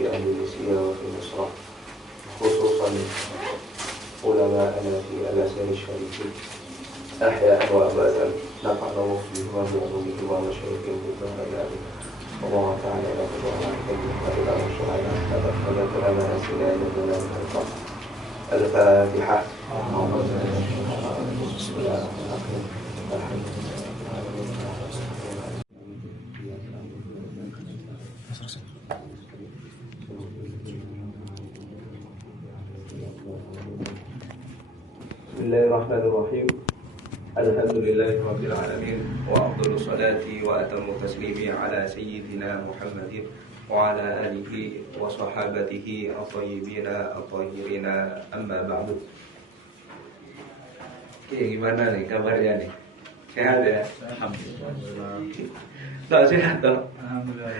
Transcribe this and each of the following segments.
في أندونيسيا وفي مصر، خصوصا علماءنا في الأزهر الشريف أحياء وأبدا، نفعنا الله بهما بعلومهما ومشايخهم بالدار الآمين. والله تعالى يقول على كلمة قائلة وشهادة فذكرت لنا سنان لنا الحق. الفاتحة. بسم الله الرحمن الرحيم. الحمد لله رب العالمين. بسم الله الرحمن الرحيم. الحمد لله رب العالمين، وأفضل الصلاة وأتم التسليم على سيدنا محمد وعلى آله وصحابته الطيبين الطاهرين. أما بعد. Gimana nih kabarnya nih? Sehat ya? Alhamdulillah. Tak sehat toh? Alhamdulillah.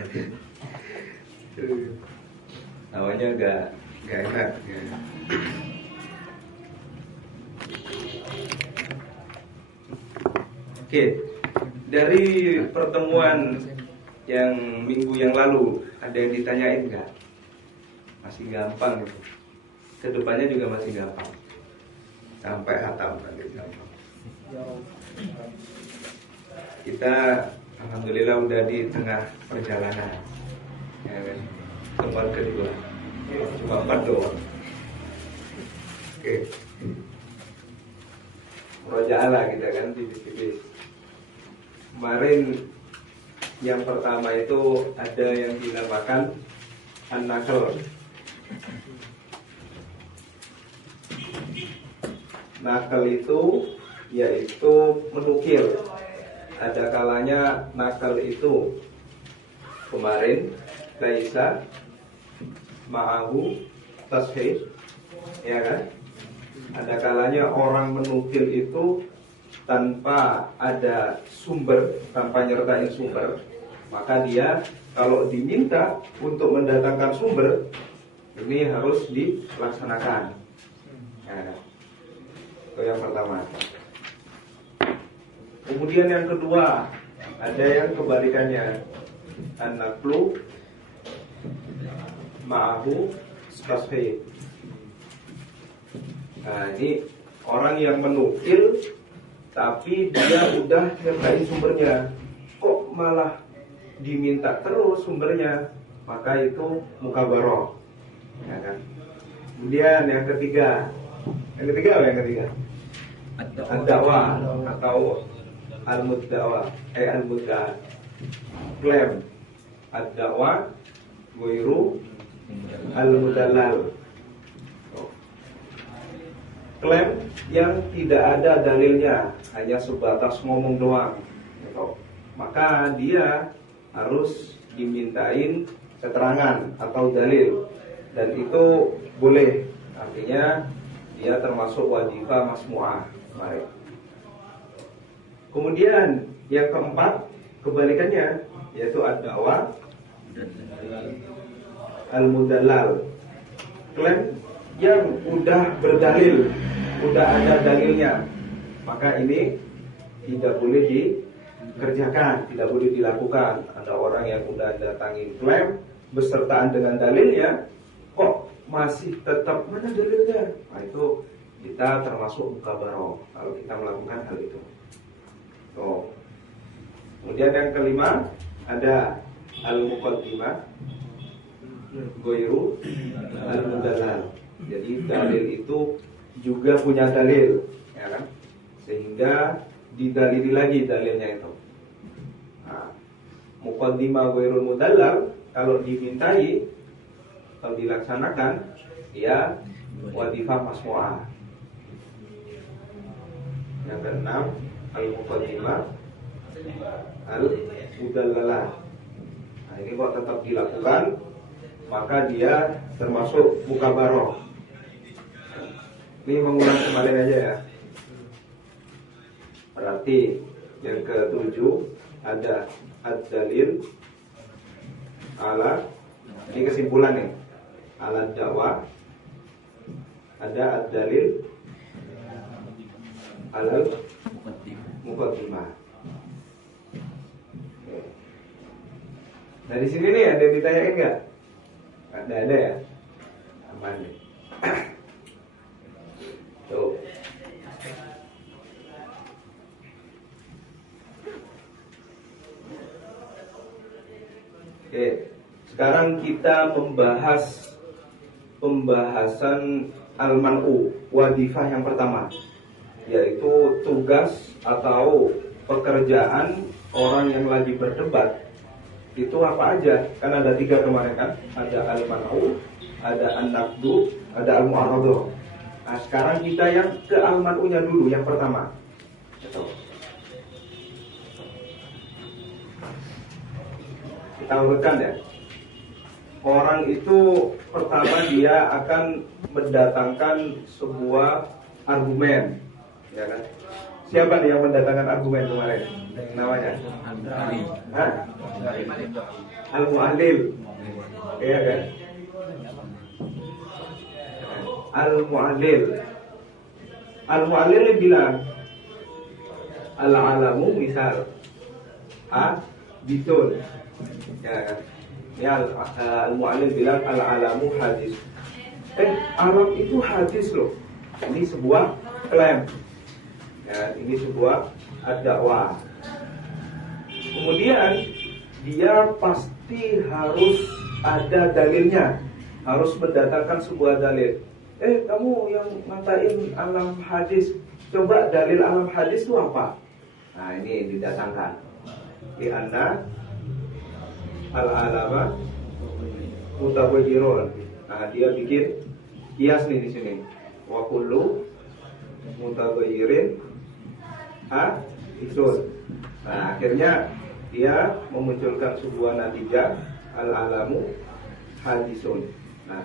Namanya gak enak ya. Oke, dari pertemuan yang minggu yang lalu ada yang ditanyain nggak? Masih gampang itu. Kedepannya juga masih gampang. Sampai hatam nanti gampang. Kita alhamdulillah udah di tengah perjalanan. Ya kan? Tempat kedua. Cuma 4 doang. Oke. Murojaah kita kan tipis-tipis. Kemarin yang pertama itu ada yang dinamakan an-nakal. Nakal itu yaitu menukil. Ada kalanya nakal itu kemarin laisa ma'ahu tashih, ya kan? Ada kalanya orang menukil itu tanpa ada sumber, tanpa nyertain sumber, maka dia kalau diminta untuk mendatangkan sumber, ini harus dilaksanakan. Ya, itu yang pertama. Kemudian yang kedua, ada yang kebalikannya, an-naqlu ma'ahu tashih. Nah, ini orang yang menukil tapi dia udah nyertain sumbernya, kok malah diminta terus sumbernya, maka itu mukabaroh, ya kan? Kemudian yang ketiga apa yang ketiga? Ad-da'wah atau al-muddawa, al-mudda'a, klaim. Ad-da'wah ghairu al-mudallal, klaim yang tidak ada dalilnya, hanya sebatas ngomong doang gitu. Maka dia harus dimintain keterangan atau dalil, dan itu boleh, artinya dia termasuk wajibah masmu'ah. Baik. Kemudian yang keempat kebalikannya, yaitu ad-da'wah al-mudallal, klaim yang udah berdalil, udah ada dalilnya, maka ini tidak boleh dikerjakan, tidak boleh dilakukan. Ada orang yang udah datangin klaim besertaan dengan dalilnya, kok masih tetap mana dalilnya? Nah, itu kita termasuk mukabaroh kalau kita melakukan hal itu. So, kemudian yang kelima ada al-muqaddimah ghairu al-mudallal. Jadi dalil itu juga punya dalil, ya kan? Sehingga didalili lagi dalilnya itu. Nah, muqaddimah ghairul mudallal kalau dimintai, kalau dilaksanakan, ya wajibah masmu'ah. Yang keenam al-muqaddimah al-mudallalah. Nah, ini kok tetap dilakukan, maka dia termasuk mukabaroh. Ini mengulang kemarin aja ya. Berarti yang ketujuh ada ad-dalil ala, ini kesimpulan nih, ala dakwah, ada ad-dalil ala muqaddimah. Nah di sini nih ada yang ditanyain nggak? Ada ya, aman nih. Tuh. Oke, sekarang kita membahas pembahasan al-man'u, wadifah yang pertama, yaitu tugas atau pekerjaan orang yang lagi berdebat. Itu apa aja? Kan ada 3 kemarin kan? Ada al-man'u, ada an-naqdu, ada al-mu'aradah. Nah, sekarang kita yang ke al-man'unya dulu, yang pertama. Gitu. Kita urutkan ya. Orang itu pertama dia akan mendatangkan sebuah argumen, ya kan? Siapa nih yang mendatangkan argumen kemarin? Namanya? Hah? Al-Mu'allil. Iya kan? Al-Mu'allil. Al-Mu'allil bilang al-alamu misal bitul. Ya kan? Ya, al-Mu'allil bilang al-alamu hadis. Alam itu hadis loh. Ini sebuah klaim. Ya, ini sebuah ad-dakwah. Kemudian dia pasti harus ada dalilnya, harus mendatangkan sebuah dalil. Kamu yang ngatain alam hadis, coba dalil alam hadis itu apa? Nah, ini didatangkan. Di anna al-alama mutawajirun. Nah, dia bikin kias nih di sini. Wa kullu mutawajirin isun. Nah, akhirnya dia memunculkan sebuah natijah al-alamu hadisun. Nah,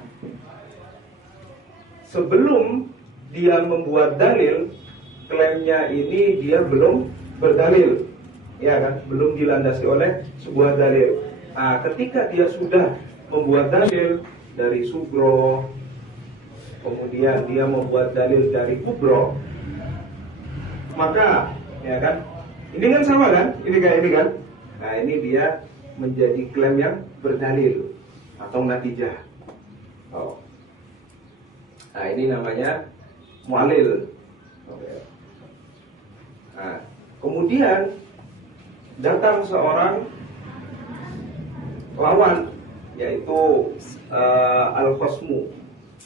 sebelum dia membuat dalil, klaimnya ini dia belum berdalil, ya kan? Belum dilandasi oleh sebuah dalil. Nah, ketika dia sudah membuat dalil dari sugro, kemudian dia membuat dalil dari kubro, maka, ya kan? Ini kan sama kan? Ini kayak ini kan? Nah, ini dia menjadi klaim yang berdalil atau natijah. Oh. Nah, ini namanya mu'allil. Okay. Nah, kemudian datang seorang lawan, yaitu al-khosmu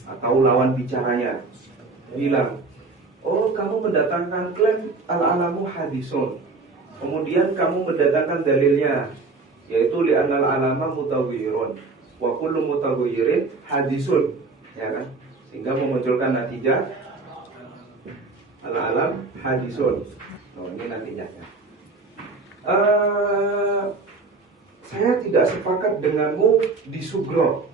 atau lawan bicaranya, bilang, oh, kamu mendatangkan klaim al-alamu hadisun, kemudian kamu mendatangkan dalilnya, yaitu li'annal alama mutawirun wa kullu mutawirin hadisun, ya kan? Sehingga memunculkan natijah al-alam hadisun. Oh, ini natijahnya. Saya tidak sepakat denganmu di sugro,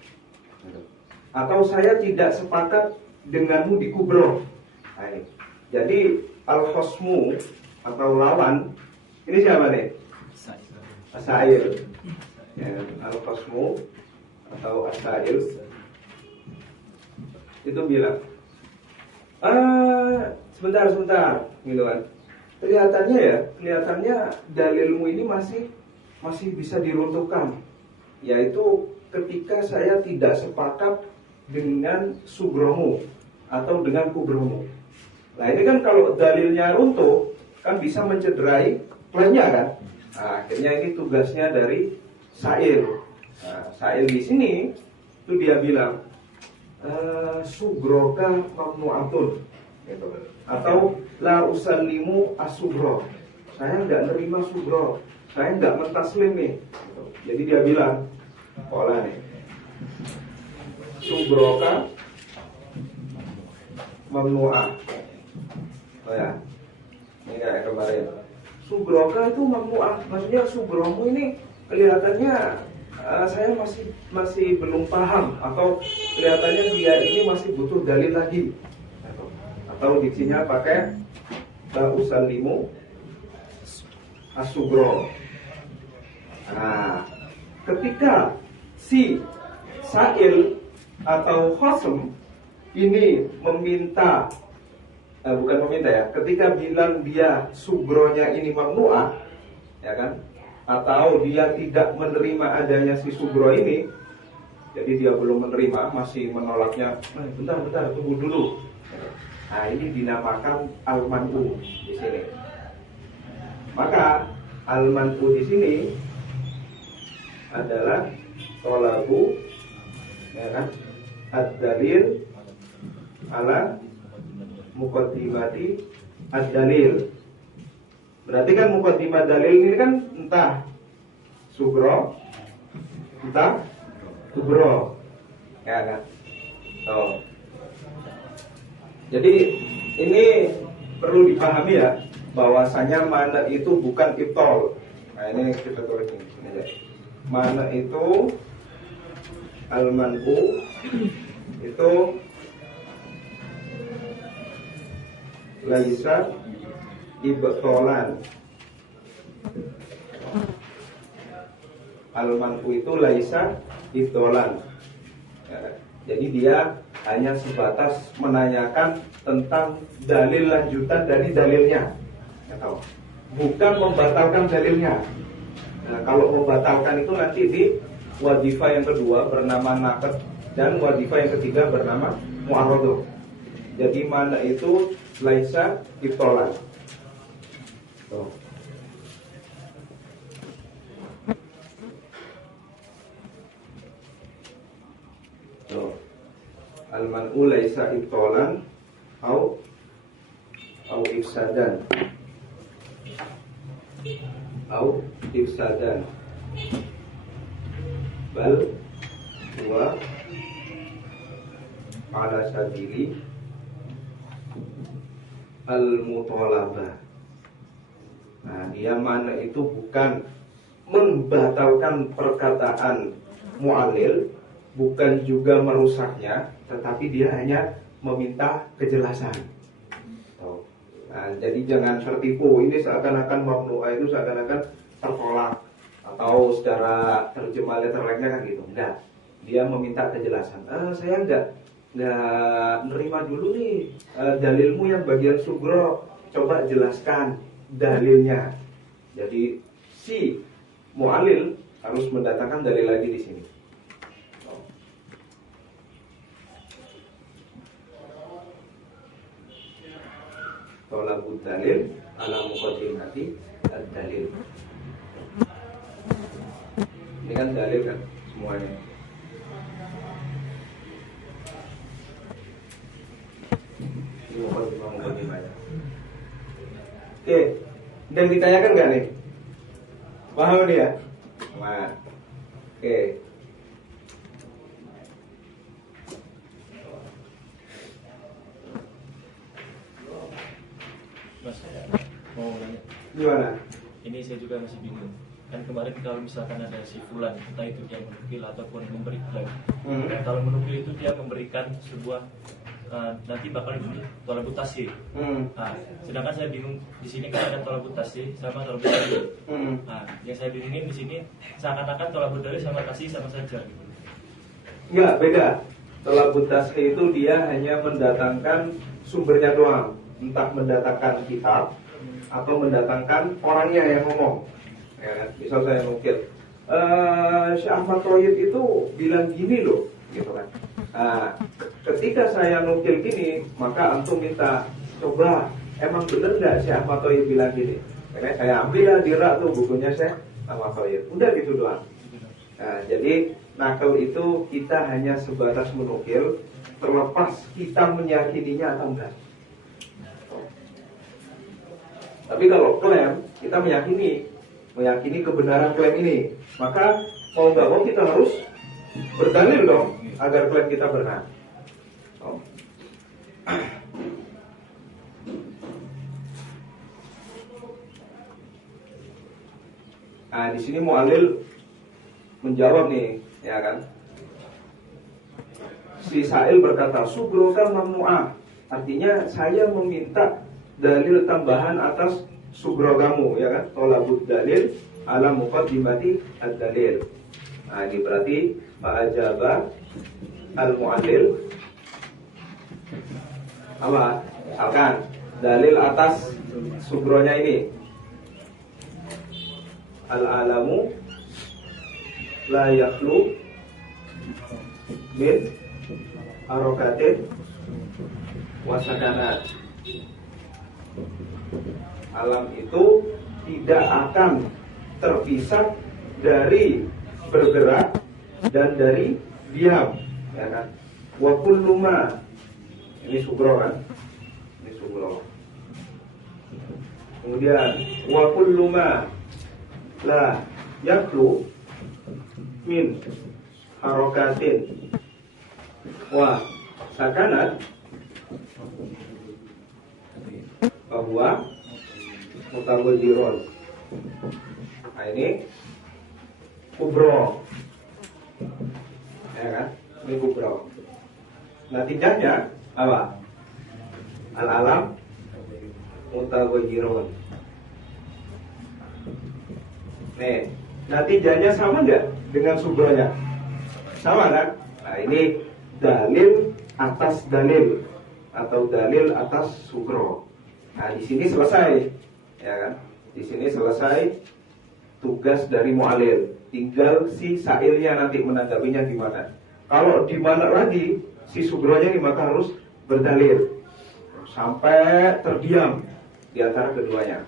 atau saya tidak sepakat denganmu di kubro. Nah, ini. Jadi al-khosmu atau lawan ini siapa nih? Asail. Ya, al-khosmu atau asail itu bilang, sebentar, gitu kan? Kelihatannya dalilmu ini masih bisa diruntuhkan, yaitu ketika saya tidak sepakat dengan sugromu atau dengan kubromu. Nah, ini kan kalau dalilnya runtuh kan bisa mencederai klaimnya kan. Nah, akhirnya ini tugasnya dari Sa'il. Nah, Sa'il di sini itu dia bilang sugroka mamnu'atun, gitu. Atau la usallimu as-sugro. Saya nggak nerima sugro, saya nggak mentaslim nih, gitu. Jadi dia bilang, pola nih, sugroka mamnu'ah. Oh ya, ini kayak kemarin. Sugroka itu mamnu'ah, maksudnya sugromu ini kelihatannya saya masih belum paham, atau kelihatannya dia ini masih butuh dalil lagi, atau diksinya pakai la usallimu as-sugro. Nah, ketika si Sa'il atau khosm ini meminta, bukan meminta ya, ketika bilang dia sugronya ini mamnu'ah, ya kan, atau dia tidak menerima adanya si sugro ini, jadi dia belum menerima, masih menolaknya, bentar, tunggu dulu. Nah, ini dinamakan al-man'u di sini. Maka al-man'u di sini adalah tolabu, ya kan, ad-dalil ala muqaddimati ad-dalil. Berarti kan muqaddimah dalil ini kan entah sugro, entah kubro, ya kan. Jadi ini perlu dipahami ya, bahwasanya mana itu bukan ibtol. Nah, ini kita tulis ini aja. Mana itu al-man'u itu laisa ibtolan. Al-man'u itu laisa ibtolan. Ya, jadi dia hanya sebatas menanyakan tentang dalil lanjutan dari dalilnya, bukan membatalkan dalilnya. Nah, kalau membatalkan itu nanti di wadifah yang kedua bernama naqd dan wadifah yang ketiga bernama mu'aradhah. Jadi mana itu laisa ibtolan. Al-man'u laisa ibtolan au ifsadan bal huwa ala sabili al-muthalabah. Nah, dia mana itu bukan membatalkan perkataan mu'allil, bukan juga merusaknya, tetapi dia hanya meminta kejelasan. Nah, jadi jangan tertipu, ini seakan-akan mamnu'ah itu seakan-akan tertolak, atau secara terjemah letterleknya kan gitu. Enggak, dia meminta kejelasan. Saya enggak nerima dulu nih dalilmu yang bagian sugro, coba jelaskan dalilnya. Jadi si mu'alil harus mendatangkan dalil lagi di sini. Tolabud dalil ala muqaddimati ad-dalil. Ini kan dalil kan semuanya. Ini muqaddimah. Oke, dan ditanyakan nggak nih? Paham nih ya? Nah, oke. Mas, mau nanya. Gimana? Ini saya juga masih bingung. Kan kemarin kalau misalkan ada si fulan, entah itu dia menukil ataupun memberi klaim. Kalau menukil itu dia memberikan sebuah nanti bakal dibeli tolabut tasih. Nah, sedangkan saya bingung di sini kan ada tolabut tasih sama tolabut dalil. Nah, yang saya bingungin di sini seakan-akan tolabut dalil sama tasih sama saja. Enggak, beda. Tolabut tasih itu dia hanya mendatangkan sumbernya doang. Entah mendatangkan kitab atau mendatangkan orangnya yang ngomong, ya kan? Misal saya nukil, Syekh Ahmad Thoyyib itu bilang gini loh, gitu kan. Nah, ketika saya nukil gini, maka antum minta coba, emang bener nggak Syekh Ahmad Thoyyib bilang gini? Karena saya ambil lah di rak tuh bukunya Syekh Ahmad Thoyyib, udah gitu doang. Nah, jadi nakal itu kita hanya sebatas menukil, terlepas kita meyakininya atau enggak. Tapi kalau klaim, kita meyakini kebenaran klaim ini, maka mau nggak mau kita harus berdalil dong agar klaim kita benar. Nah, di sini mu'allil menjawab nih, ya kan? Si sa'il berkata, subroka mamnu'ah. Artinya saya meminta dalil tambahan atas sugro kamu, ya kan? Tolabud dalil ala muqaddimati ad-dalil. Nah, ini berarti fa'ajaba al-mu'allil apa? Misalkan dalil atas sugronya ini, al-alamu la yakhlu min harokatin wasakanat. Alam itu tidak akan terpisah dari bergerak dan dari diam, ya kan? Wa kullu ma, ini sugro kan? Ini sugro. Kemudian wa kullu ma la yaklu min harokatin wa sakanat bahwa mutawajiron. Nah ini kubro, ya kan? Ini kubro. Natijahnya apa? Al-alam mutawajiron. Nih, natijahnya sama nggak dengan subronya? Sama kan? Nah ini dalil atas dalil atau dalil atas subro. Nah di sini selesai, ya kan? Di sini selesai tugas dari mu'alil. Tinggal si sailnya nanti menanggapinya gimana. Kalau di mana lagi si subronya ini maka harus berdalil sampai terdiam di antara keduanya.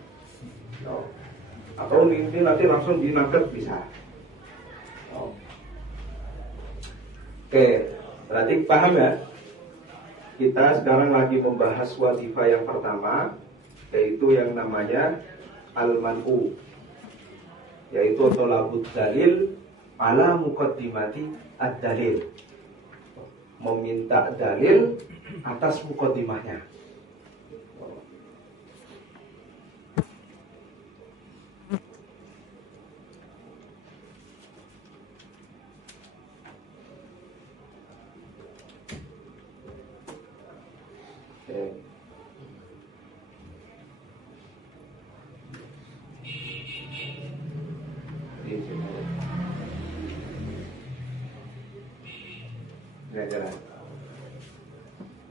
Atau ini nanti langsung dinangkep bisa. Oke, berarti paham ya? Kita sekarang lagi membahas wazifah yang pertama, yaitu yang namanya al-man'u, yaitu tolabut dalil ala muqaddimati ad-dalil, meminta dalil atas muqaddimahnya.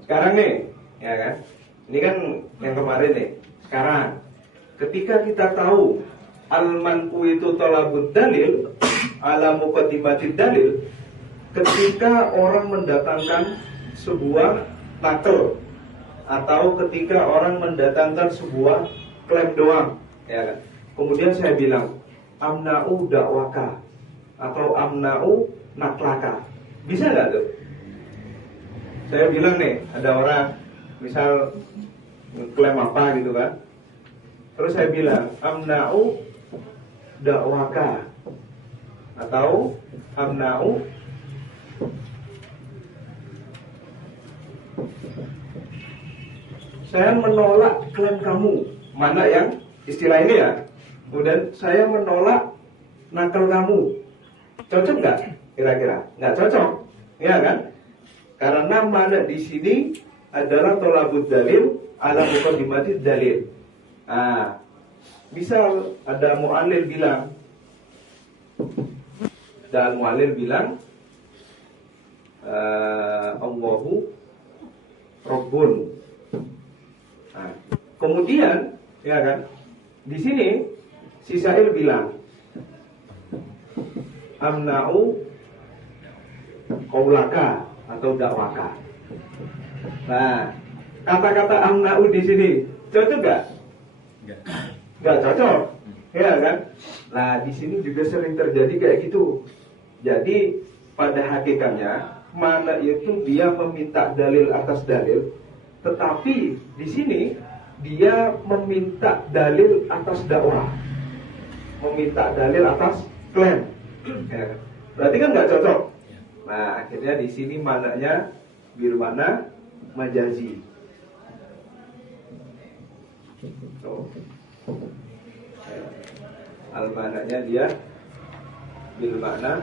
Sekarang nih, ya kan? Ini kan yang kemarin nih. Sekarang, ketika kita tahu al-man'u itu tolabut dalil ala muqaddimatid dalil, ketika orang mendatangkan sebuah nakal atau ketika orang mendatangkan sebuah klaim doang, ya kan? Kemudian saya bilang amna'u dakwaka atau amna'u naklaka, bisa nggak tuh? Saya bilang nih, ada orang misal klaim apa gitu kan, terus saya bilang amna'u dakwaka atau amna'u saya menolak klaim kamu, mana yang istilah ini ya. Kemudian saya menolak nakal kamu, cocok nggak? Kira-kira nggak cocok, ya kan? Karena mana di sini adalah tolabut dalil ala muqaddimati dalil. Nah, misal ada mu'alil bilang, Allahu Rabbun. Nah, kemudian, ya kan? Di sini si syair bilang amna'u qaulaka atau dakwaka. Nah, kata-kata amna'u di sini cocok gak? Gak cocok, ya kan? Nah, di sini juga sering terjadi kayak gitu. Jadi pada hakikatnya mana itu dia meminta dalil atas dalil, tetapi di sini dia meminta dalil atas dakwah, meminta dalil atas klaim. Ya, berarti kan nggak cocok. Nah, akhirnya di sini mananya bermakna majazi. Al-mananya dia bil makna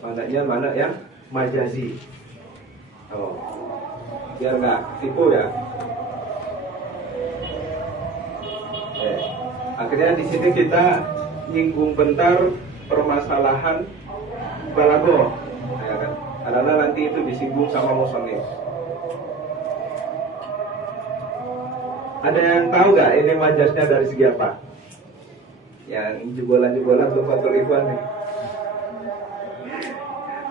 mananya mana yang majazi. Biar nggak tipu ya. Akhirnya di sini kita nyinggung bentar permasalahan balaghah, ya kan? Karena nanti itu disinggung sama musannif. Ada yang tahu nggak ini majaznya dari segi apa? yang jebolan-jebolan Tuhfatul Ikhwan nih.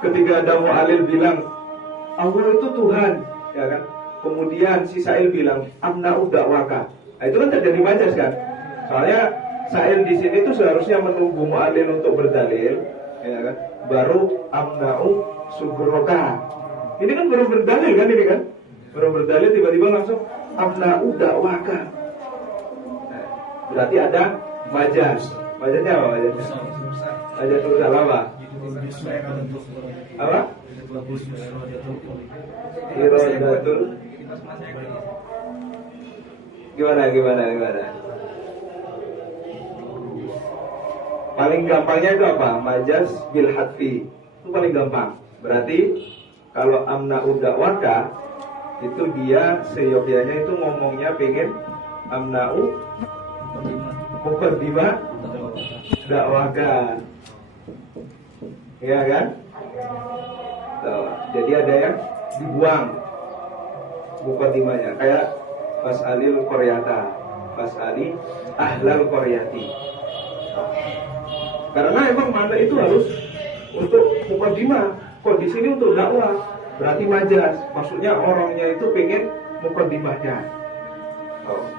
Ketika ada mu'alil bilang Allah itu Tuhan, ya kan? Kemudian si Sa'il bilang amna'u dakwaka. Nah, itu kan tidak jadi majas kan? Soalnya Sa'il di sini tuh seharusnya menunggu mu'alil untuk berdalil, ya kan? Baru amna'u sugroka. Ini kan baru berdalil kan ini kan? Baru berdalil tiba-tiba langsung amna'u dakwaka. Nah, berarti ada majas. Majasnya apa majasnya? Majas mursal apa? Apa? Iradatul. Gimana? Paling gampangnya itu apa? Majas bil hadfi. Itu paling gampang. Berarti kalau amna'u dakwaka itu dia seyogyanya itu ngomongnya pengen amna'u muqaddimah dakwaka. Ya kan? Tuh, jadi ada yang dibuang muqaddimahnya kayak Fas'alil Qaryata, Fas'ali Ahlal Qaryati. Karena emang mana itu harus untuk muqaddimah. Kok di sini untuk dakwah? Berarti majas. Maksudnya orangnya itu pengen muqaddimahnya. Oh.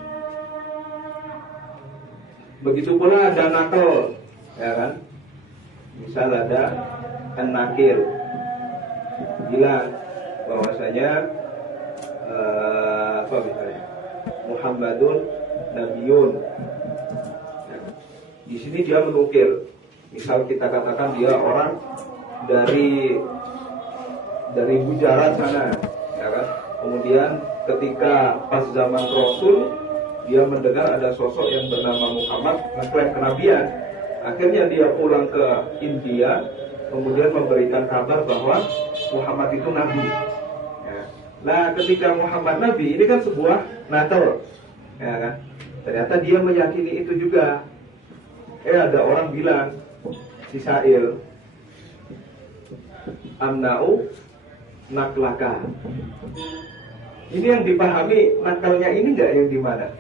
Begitu pula ada nakal, ya kan? Misal ada an-nakir bilang bahwasanya apa misalnya Muhammadun Nabiyun. Di sini dia menukil. Misal kita katakan dia orang dari Gujarat sana, ya kan? Kemudian ketika pas zaman Rasul dia mendengar ada sosok yang bernama Muhammad mengklaim kenabian. Akhirnya dia pulang ke India, kemudian memberikan kabar bahwa Muhammad itu nabi. Ya. Nah, ketika Muhammad nabi, ini kan sebuah natal, ya kan? Ternyata dia meyakini itu juga. Ada orang bilang si Sa'il, amna'u naklaka. Ini yang dipahami nakalnya ini enggak yang di mana?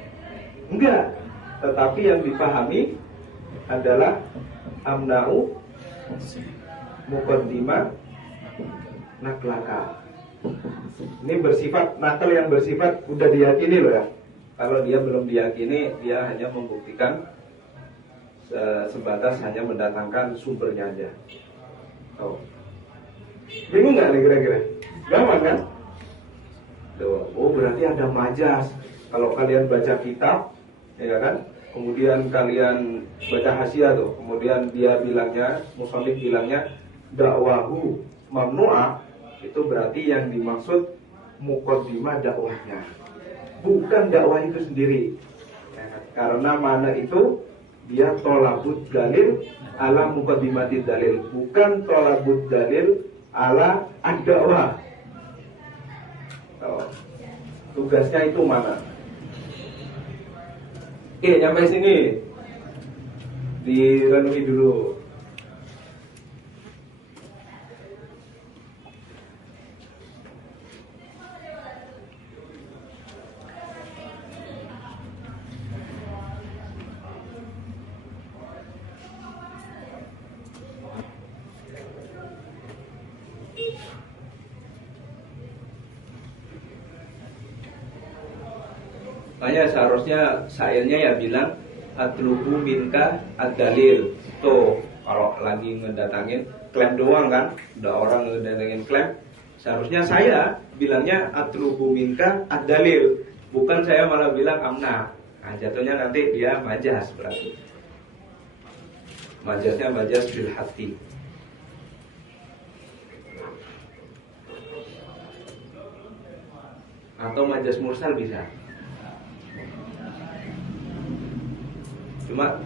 Enggak. Tetapi yang dipahami adalah amna'u muqaddimah naklaka. Ini bersifat nakal yang bersifat udah diyakini loh ya. Kalau dia belum diyakini, dia hanya membuktikan sebatas hanya mendatangkan sumbernya aja. Oh. Bingung nggak nih kira-kira? Gampang kan? Oh, berarti ada majas. Kalau kalian baca kitab, ya kan? Kemudian kalian baca hasyiah tuh, kemudian dia bilangnya, musannif bilangnya dakwahu mamnu'ah, itu berarti yang dimaksud muqaddimah dakwahnya, bukan dakwah itu sendiri. Ya, karena mana itu dia tolabut dalil ala muqaddimati dalil, bukan tolabut dalil ala ad-dakwah. Tugasnya itu mana? Oke, sampai sini direnungi dulu. Makanya seharusnya Sa'ilnya ya bilang atlubu minka ad-dalil. Tuh, kalau lagi ngedatangin klaim doang kan, udah orang ngedatangin klaim, seharusnya saya bilangnya atlubu minka ad-dalil, bukan saya malah bilang amna. Nah, jatuhnya nanti dia majas berarti. Majasnya majas bil hati. Atau majas mursal bisa. Cuma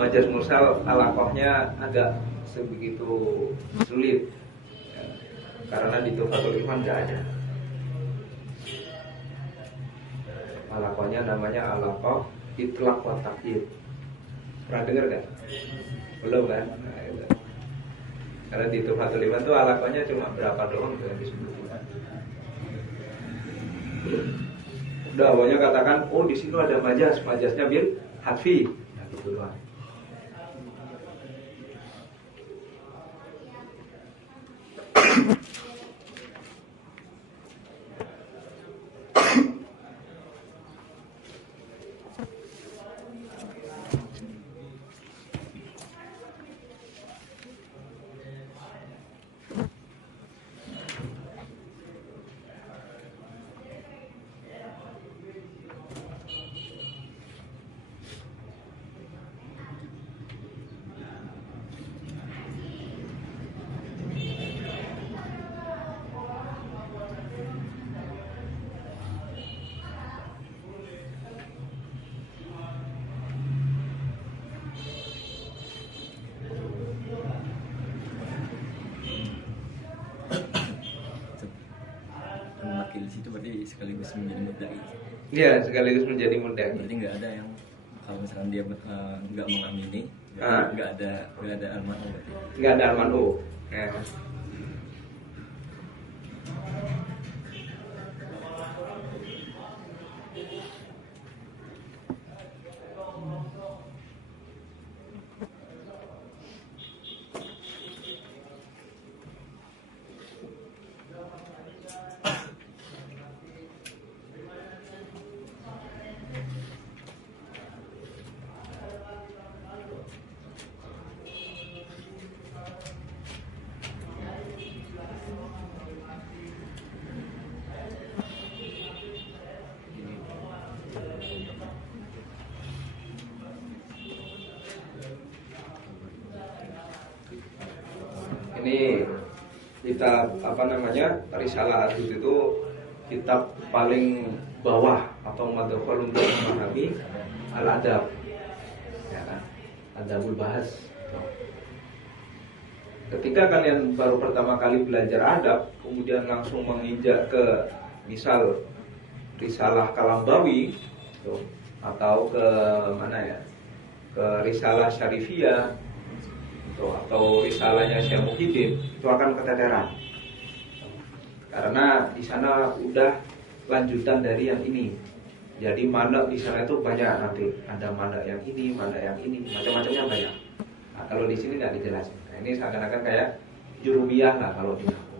majas mursal alakohnya agak sebegitu sulit ya, karena di Tuhfatul Ikhwan nggak ada. Alakohnya namanya alakoh itlaq wa taqyid. Pernah dengar kan? Belum kan? Nah, itu. Karena di Tuhfatul Ikhwan tuh alakohnya cuma berapa doang yang disebutkan. Udah awalnya katakan, oh di situ ada majas, majasnya bil hadfi. Gitu doang. Wakil situ berarti sekaligus menjadi mudai. Iya, sekaligus menjadi mudai. Berarti nggak ada yang kalau misalkan dia nggak mengamini, nggak ada almanu berarti. Nggak ada almanu. Ya. Ini kitab Risalah Adud itu kitab paling bawah atau madkhul untuk memahami al-adab. Ya kan? Adabul bahas. Ketika kalian baru pertama kali belajar adab, kemudian langsung menginjak ke misal Risalah Kalambawi atau ke mana ya? Ke Risalah Syarifiyah atau risalahnya Syekh Muhyiddin, itu akan keteteran. Karena di sana udah lanjutan dari yang ini. Jadi mana di sana itu banyak nanti. Ada mana yang ini, macam-macamnya banyak. Nah, kalau di sini nggak dijelasin. Nah, ini seakan-akan kayak jurumiyah lah kalau di aku.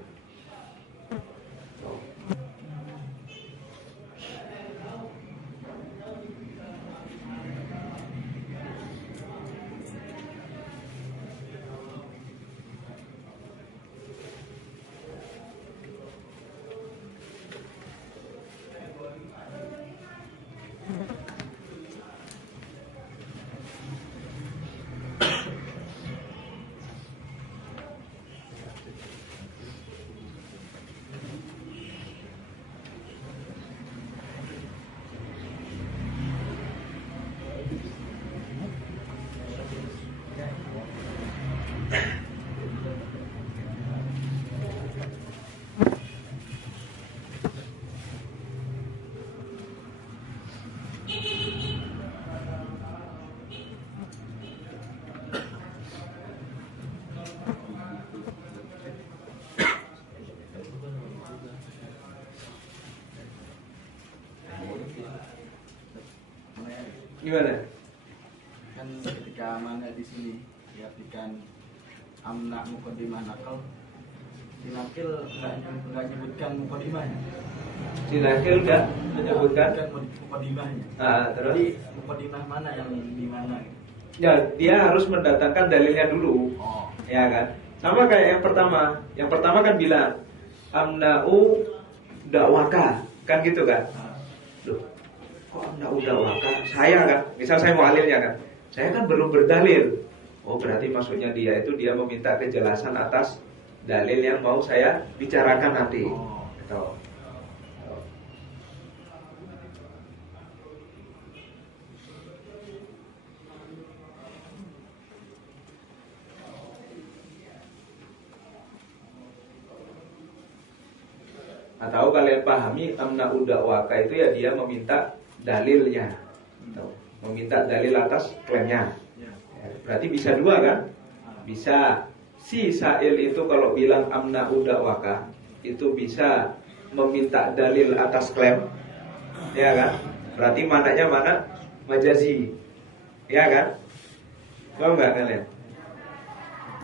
Gimana? Kan ketika mana di sini diartikan amna muqaddimah nakal, dinakil nggak nyebutkan muqaddimahnya. Sinakil udah menyebutkan muqaddimahnya. Terus Jadi muqaddimah mana yang di mana? ya dia harus mendatangkan dalilnya dulu. Oh, Ya kan? Sama kayak yang pertama. Yang pertama kan bilang amna'u dakwaka, kan gitu kan? Loh, kok amna'u dakwaka? Saya kan, misal saya mu'alilnya kan, saya kan belum berdalil. Oh, berarti maksudnya dia meminta kejelasan atas dalil yang mau saya bicarakan nanti. Gitu. Atau kalian pahami amna'u dakwaka itu ya dia meminta dalilnya, meminta dalil atas klaimnya. Ya, berarti bisa dua kan? Bisa si sa'il itu kalau bilang amna'u dakwaka itu bisa meminta dalil atas klaim, ya kan? Berarti mananya mana? Majazi, ya kan? Tahu nggak kalian?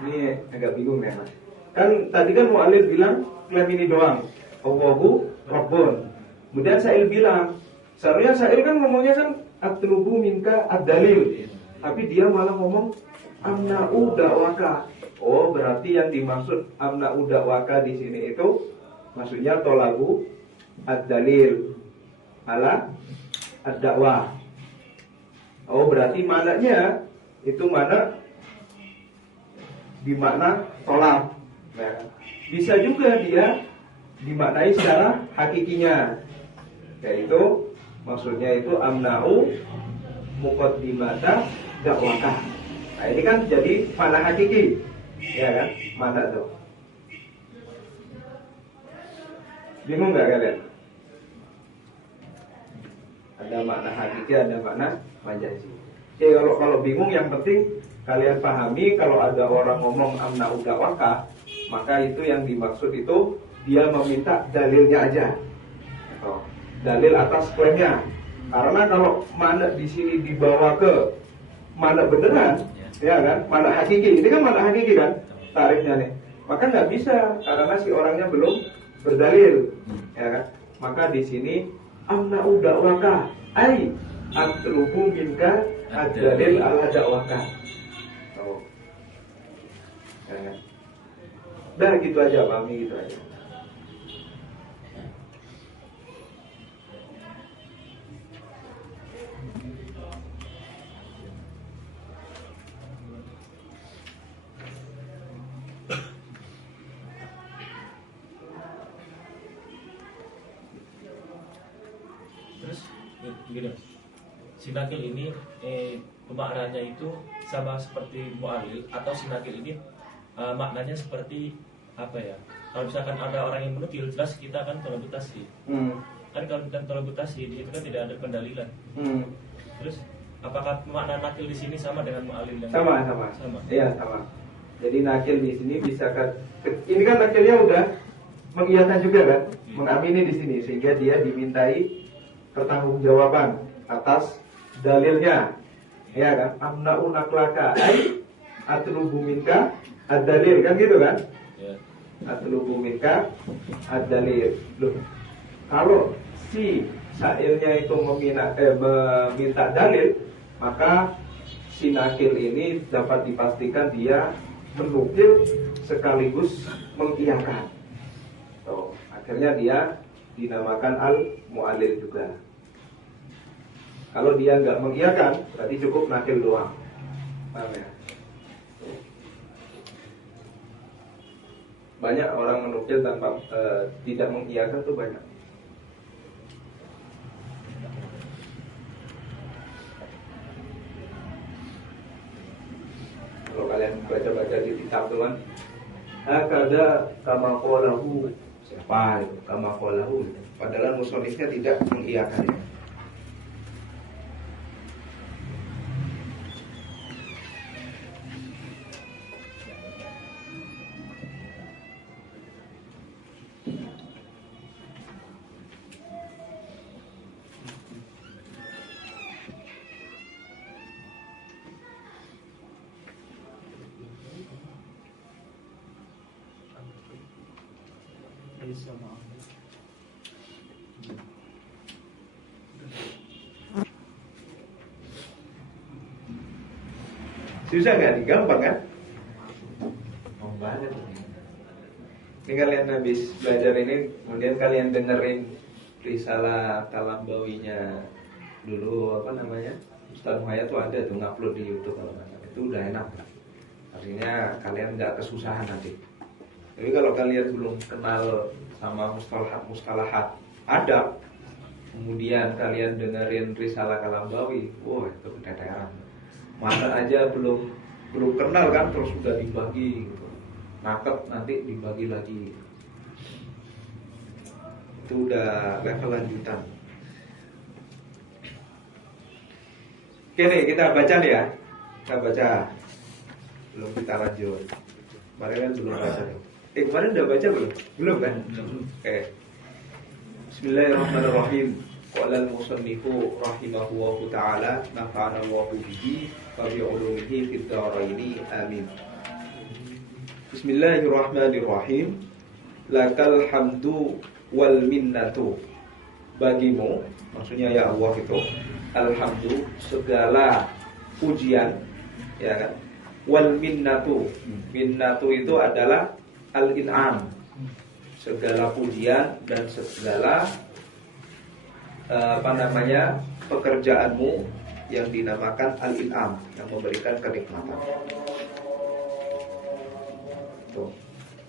Ini agak bingung ya, Mas. Kan tadi kan mu'allil bilang klaim ini doang, Allahu Rabbun. Kemudian Sa'il bilang, seharusnya Sa'il kan ngomongnya kan atlubu minka ad-dalil, tapi dia malah ngomong amna'u da'waka. Oh, berarti yang dimaksud amna'u da'waka di sini itu maksudnya tolabu ad-dalil ala ad-da'wah. Oh, berarti maknanya itu mana dimakna tolak. Nah, bisa juga dia dimaknai secara hakikinya, yaitu maksudnya itu amna'u muqaddimata dakwaka. Nah, ini kan jadi makna hakiki, ya kan? Mana tuh? Bingung nggak kalian? Ada makna hakiki, ada makna majazi. Oke, kalau bingung, yang penting kalian pahami kalau ada orang ngomong amna'u dakwaka, maka itu yang dimaksud itu dia meminta dalilnya aja. Oh, dalil atas klaimnya. Karena kalau mana di sini dibawa ke mana beneran, ya kan? Mana hakiki. Ini kan mana hakiki kan? Tarifnya nih. Maka nggak bisa karena si orangnya belum berdalil, ya kan? Maka di sini amna'u dakwaka, ai atlubu minka ad-dalil ala dakwaka. Oh. Ya kan? Dah gitu aja, pahami gitu aja. Terus gini, sinakil ini pemaknanya itu sama seperti mu'allil, atau sinakil ini maknanya seperti apa ya? Kalau misalkan ada orang yang menukil, jelas kita akan tolabut tashdid. Kan kalau kita tolabut tashdid itu kan tidak ada pendalilan. Terus apakah makna nakil di sini sama dengan mu'allil yang sama? Iya, sama. Jadi nakil di sini bisa kan, ini kan nakilnya udah mengiyakan juga kan, mengamini di sini, sehingga dia dimintai pertanggungjawaban atas dalilnya, ya kan? Amna'u naklaka, ai atlubu minka ad-dalil, kan gitu kan? ya. Atlubu minka ad-dalil. Loh, kalau si syairnya itu meminta dalil, maka si nakil ini dapat dipastikan dia menukil sekaligus mengiyakan. So, akhirnya dia dinamakan al-mu'allil juga. Kalau dia nggak mengiyakan, berarti cukup nakil doang. Paham ya? Banyak orang menukil tanpa tidak mengiyakan tuh banyak. Kalau kalian baca-baca di kitab tuh kan, hakada kama qalahu, siapa itu kama qalahu, padahal musonifnya tidak mengiyakannya. Susah nggak? Gampang kan? Oh banget. Ini kalian habis belajar ini, kemudian kalian dengerin risalah Kalambawinya dulu, apa namanya? Ustaz Muhayyad tuh ada tuh ngupload di YouTube kalau nggak salah. Itu udah enak. Artinya kalian nggak kesusahan nanti. Tapi kalau kalian belum kenal sama mustalahat adab, kemudian kalian dengerin risalah Kalambawi, wah itu keteteran. Mana aja belum kenal kan, terus sudah dibagi gitu. Nakep nanti dibagi lagi. Itu udah level lanjutan. Oke nih, kita baca nih ya. Kita baca. Belum kita lanjut. Kemarin kan belum baca nih. Kemarin udah baca belum? Belum kan? Oke. Bismillahirrahmanirrahim. Qala al-musannifu rahimahullahu ta'ala nafa'ana Allahu bihi wa bi 'ulumihi fid dharaini amin. Bismillahirrahmanirrahim. Lakal hamdu wal minnatu. Bagimu, maksudnya ya Allah itu, alhamdu, segala pujian, ya kan? Wal minnatu. Minnatu itu adalah al-in'am. Segala pujian dan segala pekerjaanmu yang dinamakan al-in'am, yang memberikan kenikmatan. Tuh.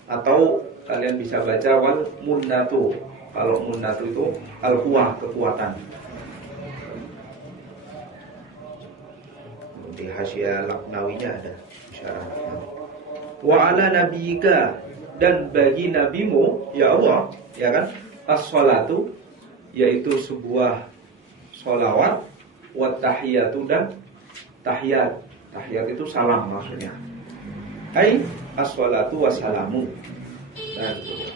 Atau kalian bisa baca wal munnatu. Kalau munnatu itu al-quwah, kekuatan. Di Hasyiah Laknawinya ada syarah. Wa ala nabiyyika, dan bagi nabimu ya Allah, ya kan, as-salatu, yaitu sebuah sholawat, wa tahiyatu, dan tahiyat. Tahiyat itu salam maksudnya. Ai as-salatu wassalamu. Nah, itu.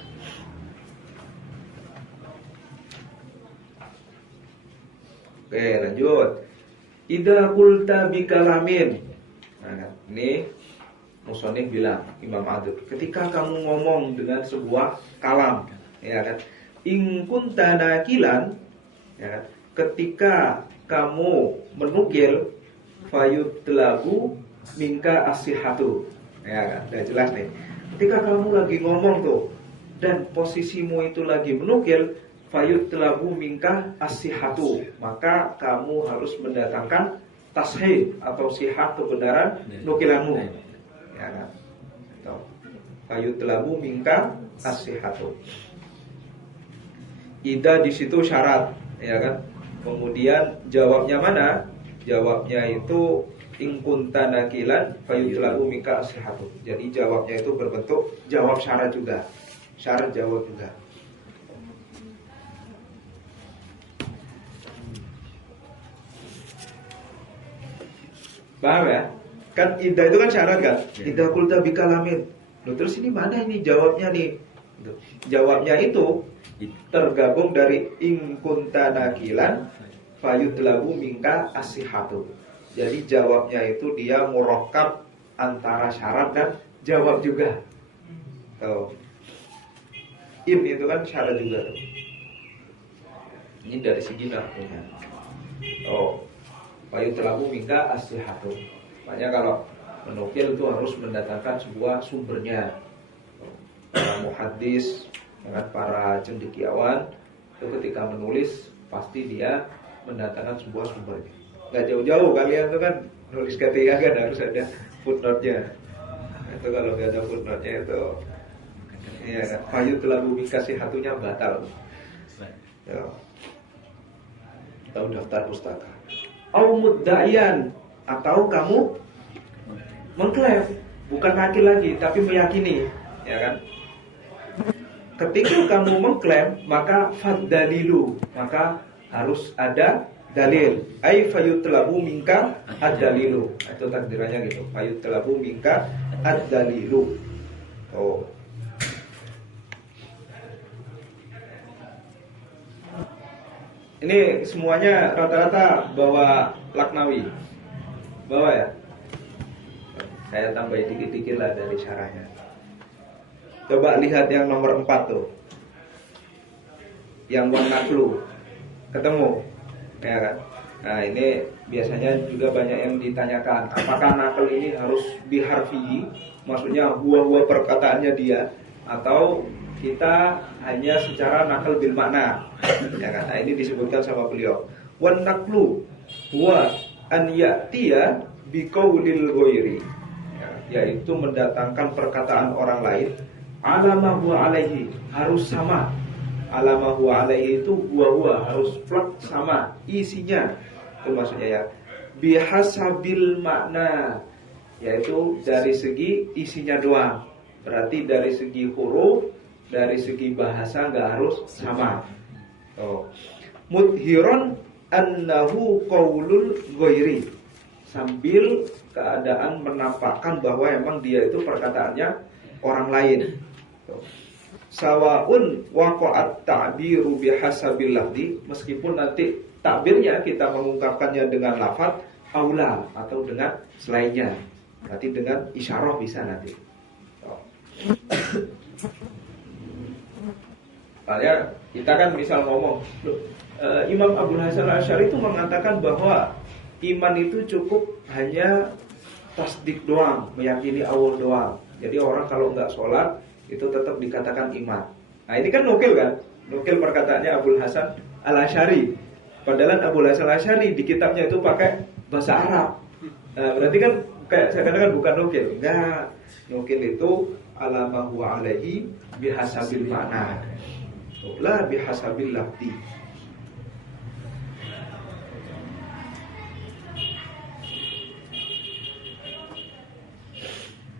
Oke, lanjut. Idza qulta bikalamin. Nah, ini musonif bilang, Imam Adud, ketika kamu ngomong dengan sebuah kalam, ya kan? In kunta nakilan, ya kan? Ketika kamu menukil, fayutlabu minka asihatu. Ya kan? Udah jelas nih. Ketika kamu lagi ngomong tuh dan posisimu itu lagi menukil, fayutlabu minka asihatu, maka kamu harus mendatangkan tashih atau sihat, kebenaran nukilanmu, ya kan? Fayutlabu minka asihatu. Ida di situ syarat, ya kan? Kemudian jawabnya mana? Jawabnya itu in kunta nakilan fayutlabu minka asihatu. Jadi jawabnya itu berbentuk jawab syarat juga, syarat jawab juga. Paham ya? Kan idza itu kan syarat kan? Idza qulta bikalamin. Loh, terus ini mana ini jawabnya nih? Jawabnya itu tergabung dari in kunta nakilan fayutlabu minka asihatu. Jadi jawabnya itu dia murakkab antara syarat dan jawab juga. Tuh. In itu kan syarat juga tuh. Ini dari segi nahwunya. Oh. Fayutlabu minka asihatu. Makanya kalau menukil itu harus mendatangkan sebuah sumbernya. Para muhaddis dengan para cendekiawan itu ketika menulis pasti dia mendatangkan sebuah sumbernya. Gak jauh-jauh, kalian tuh kan nulis ketika kan harus ada footnote-nya. Itu kalau gak ada footnote-nya itu ya kan, fayutlabu minka asihatunya batal. Ya. Tahu daftar pustaka. Au mudda'iyan, atau kamu mengklaim, bukan nakil lagi tapi meyakini, ya kan? Ketika kamu mengklaim, maka faddalilu, maka harus ada dalil. Ai fayutlabu minka ad-dalilu. Itu takdirannya gitu. Fayutlabu minka ad-dalilu. Oh. Ini semuanya rata-rata bawa Laknawi. Bawa ya? Saya tambah dikit-dikit lah dari syarahnya. Coba lihat yang nomor 4 tuh. Yang wanaklu. Ketemu? Ya kan? Nah, ini biasanya juga banyak yang ditanyakan, apakah nakal ini harus biharfi, maksudnya huwa perkataannya dia, atau kita hanya secara nakal bil makna, ya kan? Nah, ini disebutkan sama beliau. Wan naklu huwa an ya'tiya biqaulil ghairi, yaitu mendatangkan perkataan orang lain alama huwa alaihi, harus sama. Alama huwa alaihi itu huwa harus plek sama isinya. Itu maksudnya ya. Bihasabil makna, yaitu dari segi isinya doang. Berarti dari segi huruf, dari segi bahasa enggak harus sama. Oh. Mudhiron annahu qaulul ghairi, sambil keadaan menampakkan bahwa emang dia itu perkataannya orang lain. Sawaun waqa'at ta'biru bihasabil lafzi, meskipun nanti takbirnya kita mengungkapkannya dengan lafaz aula atau dengan selainnya, berarti dengan isyarah bisa nanti. Soalnya kita kan misal ngomong, Imam Abul Hasan Asy'ari itu mengatakan bahwa iman itu cukup hanya tasdik doang, meyakini Allah doang. Jadi orang kalau nggak sholat itu tetap dikatakan iman. Nah ini kan nukil kan, nukil perkataannya Abul Hasan Al-Asy'ari. Padahal Abul Hasan Al-Asy'ari di kitabnya itu pakai bahasa Arab. Nah, berarti kan kayak saya katakan bukan nukil. Enggak, nukil itu ala ma huwa alaihi bihasabil ma'na. La bihasabil lafzi.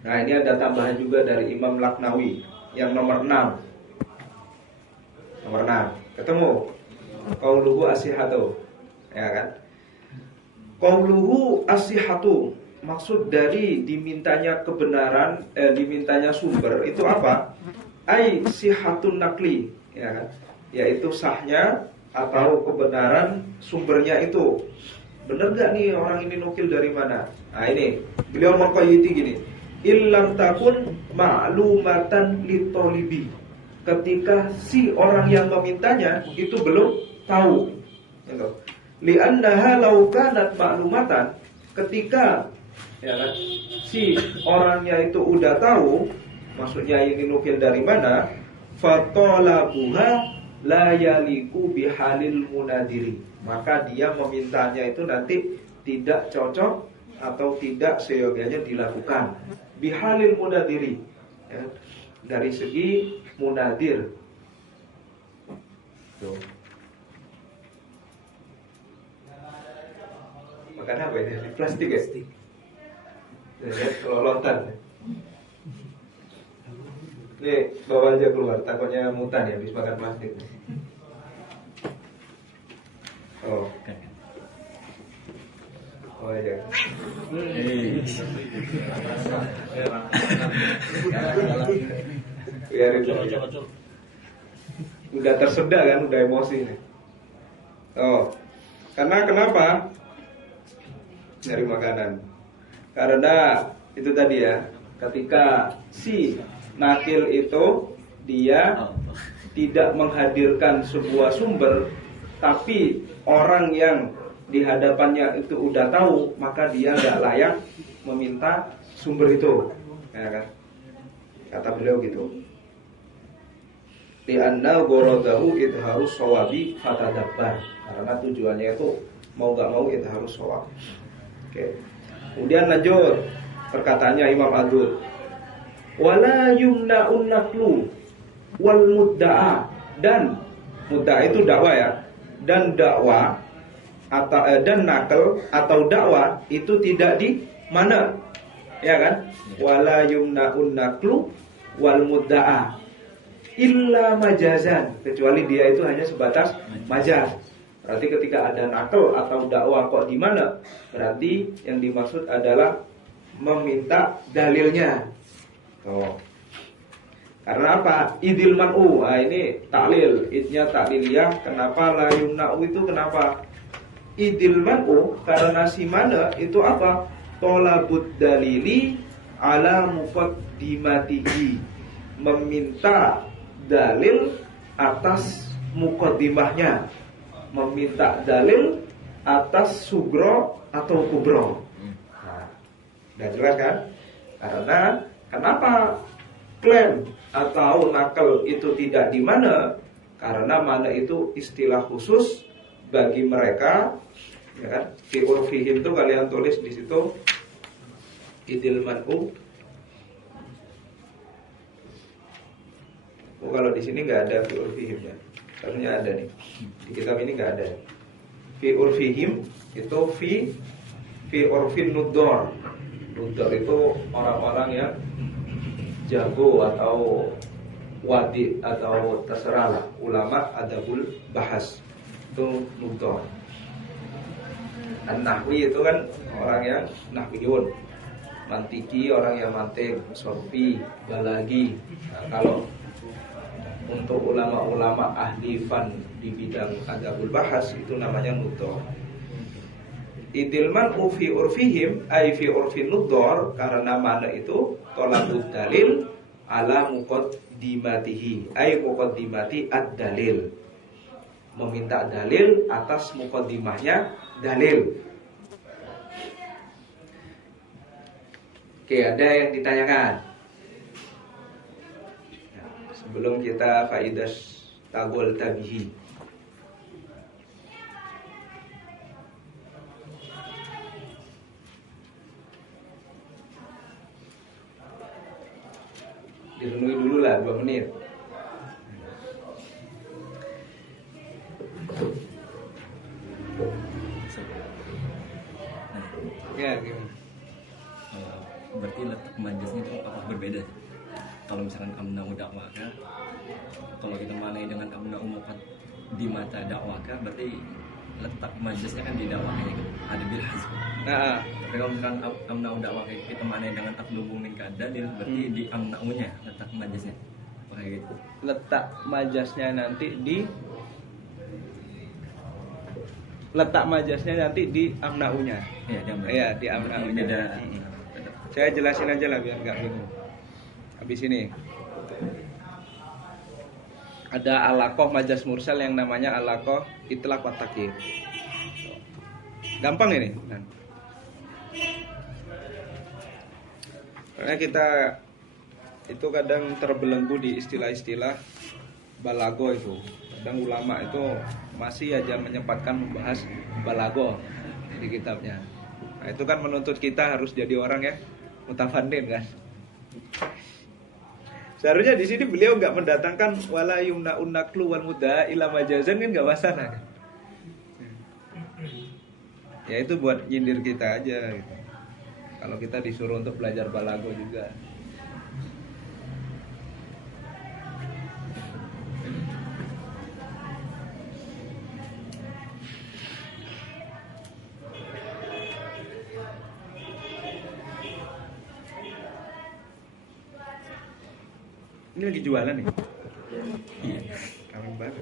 Nah ini ada tambahan juga dari Imam Laknawi yang nomor 6. Nomor 6. Ketemu qauluhu asihatu. Ya kan? Qauluhu asihatu, maksud dari dimintanya kebenaran, dimintanya sumber itu apa? Ai sihatun nakli, ya kan? Yaitu sahnya atau kebenaran sumbernya itu. Bener gak nih orang ini nukil dari mana? Nah ini beliau mengqayyidi gini, illam takun ma'lumatan litolibi. Ketika si orang yang memintanya itu belum tahu, gitu. Li'annaha law kanat ma'lumatan, ketika ya kan, si orangnya itu udah tahu, maksudnya ini nukil dari mana, fatolabuha la yaliku bihalil munadiri, maka dia memintanya itu nanti tidak cocok atau tidak seyogianya dilakukan bihalil munadiri, ya, dari segi munadir. Tuh. Makan apa ini? Di plastik ya? Lihat kelolotan. Nih, bawa aja keluar, takutnya mutan ya habis makan plastik. Oh. Oh ya. Biarin aja. Udah tersedak kan, udah emosi nih. Oh. Karena kenapa? Nyari makanan. Karena itu tadi ya, ketika si nakil itu dia tidak menghadirkan sebuah sumber, tapi orang yang di hadapannya itu udah tahu, maka dia nggak layak meminta sumber itu, ya kan? Kata beliau gitu. Li'anna ghoradahu idharus shawabi fatadabbar, karena tujuannya itu mau nggak mau idharus shawab. Oke. Kemudian lanjut perkataannya Imam Adud. Wala yumna'un naqlu wal mudda'a, dan mudda'a itu dakwah ya, dan dakwah atau dan nakal atau dakwah itu tidak di mana, ya kan? Wala yumna'un naqlu wal mudda'a illa majazan, kecuali dia itu hanya sebatas majaz. Berarti ketika ada nakal atau dakwah kok di mana, berarti yang dimaksud adalah meminta dalilnya. Oh. Karena apa? Idil man'u. Nah, ini taklil, idnya takliliyah. Kenapa la yumna'u itu kenapa? Idil man'u karena si mana itu apa? Tolabud dalili ala muqaddimatihi, meminta dalil atas muqaddimahnya, meminta dalil atas sugro atau kubro. Nah, udah jelas kan? Karena kenapa klaim atau nakal itu tidak di mana? Karena mana itu istilah khusus bagi mereka, ya kan? Fi urfihim itu kalian tulis di situ idil man'u. Oh, kalau di sini nggak ada fi urfihim ya. Harusnya ada nih. Di kitab ini nggak ada. Fi urfihim itu fi urfin nuddor. Nuddor itu orang-orang yang jago atau wadi atau terserahlah, ulama adabul bahas, itu nuddor. An-nahwi itu kan orang yang nahwiyun, mantiki orang yang mantik, sorfi, balagi. Nah, kalau untuk ulama-ulama ahli fan di bidang adabul bahas itu namanya nuddor. Idil man'u fi urfihim ay fi urfin nuddor, karena mana itu tolabud dalil ala muqaddimatihi, ay muqaddimati ad-dalil, meminta dalil atas muqaddimahnya dalil. Oke, ada yang ditanyakan? Sebelum kita faidah tagol tabihi. Direnungi dulu lah 2 menit. Ya, gimana? Berarti letak majasnya itu apa berbeda? Kalau misalkan amna'u dakwaka, kalau kita manai dengan amna'u muqaddimata dakwaka, berarti letak majasnya kan di dakwakanya kan? Ada bil hazf. Nah, Tapi kalau misalkan amna'u dakwaka kita manai dengan atlubu min kadalil, berarti di amna'unya letak majasnya. Kayak gitu. letak majasnya nanti di letak majasnya nanti di amna'unya. Iya, di amna'u. Iya, di amna'unya. Beda. Saya jelasin aja lah biar nggak bingung. Habis ini ada alaqah majas mursal yang namanya alaqah itlaq wa takyid. Gampang ini. Karena kita itu kadang terbelenggu di istilah-istilah balago itu. Kadang ulama itu masih aja menyempatkan membahas balago di kitabnya. Nah, itu kan menuntut kita harus jadi orang ya mutafandin kan. Seharusnya di sini beliau nggak mendatangkan wala yumna'un naqlu wal mudda'a ila majazan kan nggak masalah kan. Ya itu buat nyindir kita aja gitu. Kalau kita disuruh untuk belajar balago juga. Ini lagi jualan nih? Iya, keren banget.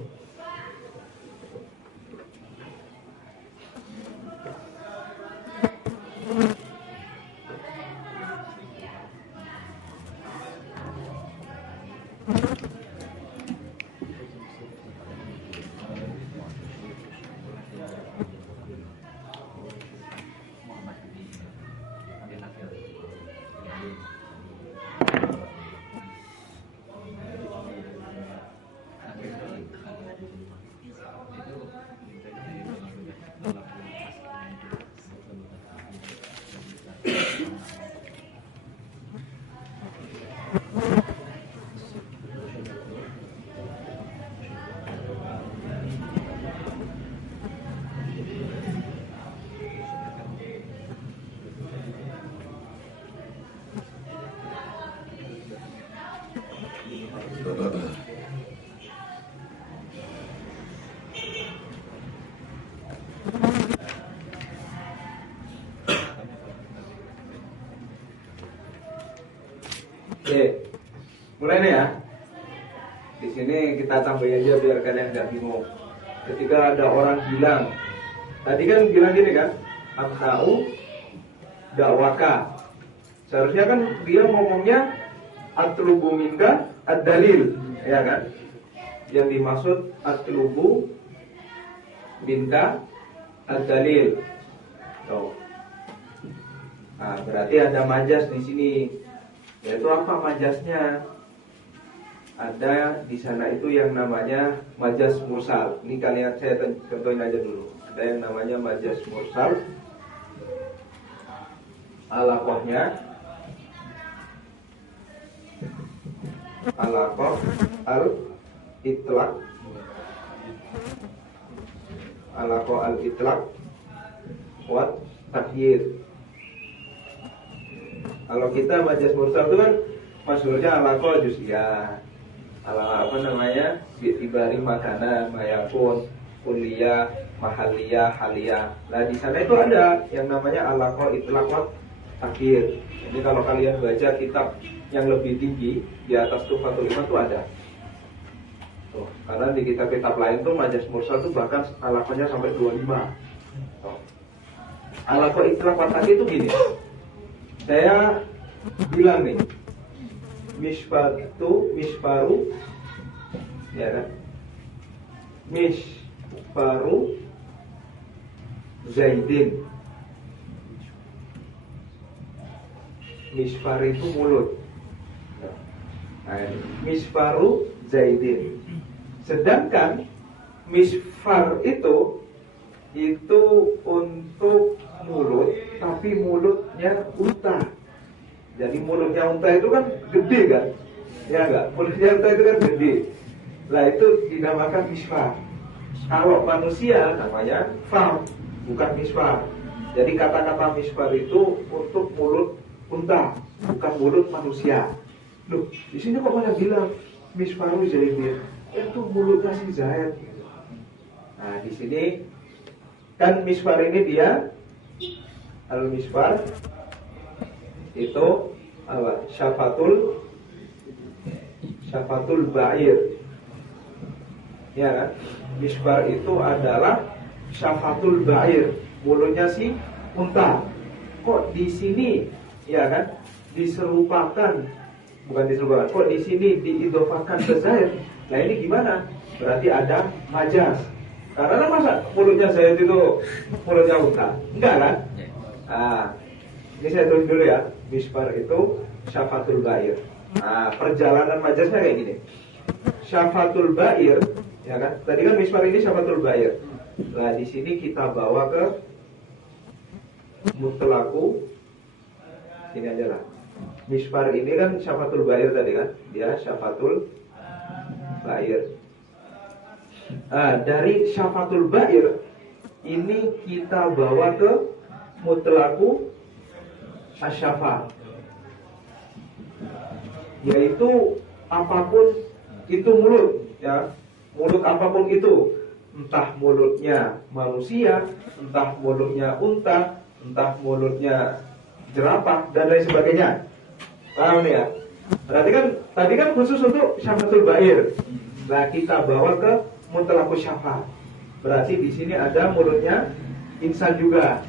Oke, mulai nih ya. Di sini kita tambahin aja biar kalian nggak bingung. Ketika ada orang bilang, tadi kan bilang gini kan, amna'u dakwaka. Seharusnya kan dia ngomongnya atlubu minka ad-dalil, ya kan? Yang dimaksud atlubu minka ad-dalil. Tuh. Nah, berarti ada majas di sini. Yaitu apa majasnya? Ada di sana itu yang namanya majas mursal. Ini kalian saya contohin aja dulu. Ada yang namanya majas mursal. Alaqahnya alaqah al-itlaq. Alaqah al-itlaq wa takyid. Kalau kita majas mursal itu kan masyhurnya alaqah juz'iyah. Ala apa namanya? Bi'tibari makanan, mayakun, kuliah, mahalliyah, haliyah. Nah, di sana itu ada yang namanya alaqah itlaq wa takyid. Jadi kalau kalian baca kitab yang lebih tinggi di atas Tuhfatul Iman itu ada. Tuh, karena di kitab-kitab lain tuh majas mursal tuh bahkan alaqahnya sampai 25. Tuh. Alaqah itlaq wa takyid itu gini. Saya bilang nih, misfaru, ya kan? Misfaru Zaidin. Misfar itu mulut. Nah, misfaru Zaidin. Sedangkan misfar itu untuk mulut, tapi mulutnya unta. Jadi mulutnya unta itu kan gede kan? Ya enggak? Mulutnya unta itu kan gede. Nah itu dinamakan misfar. Kalau manusia namanya far, bukan misfar. Jadi kata-kata misfar itu untuk mulut unta, bukan mulut manusia. Loh, di sini kok malah bilang misfaru Zaidin? Itu mulutnya si Zaid. Nah di sini kan misfar ini dia al-misfar itu apa? Syafatul ba'ir. Ya kan? Misfar itu adalah syafatul ba'ir, mulutnya si unta. Kok di sini ya kan diserupakan, bukan diserupakan, kok di sini diidofakan ke Zaid? Nah ini gimana? Berarti ada majaz. Karena masa mulutnya Zaid itu mulutnya unta? Enggak kan? Nah, ini saya tulis dulu ya. Misfar itu syafatul ba'ir. Nah, perjalanan majaznya kayak gini. Syafatul ba'ir, ya kan? Tadi kan misfar ini syafatul ba'ir. Nah, di sini kita bawa ke mutlaku. Sini aja lah. Misfar ini kan syafatul ba'ir tadi kan? Dia syafatul ba'ir. Dari syafatul ba'ir ini kita bawa ke mutlaku asyafa, yaitu apapun itu mulut, ya, mulut apapun itu, entah mulutnya manusia, entah mulutnya unta, entah mulutnya jerapah dan lain sebagainya. Paham nih ya? Berarti kan tadi kan khusus untuk syafatul ba'ir. Nah kita bawa ke mutlaku syafa. Berarti di sini ada mulutnya insan juga,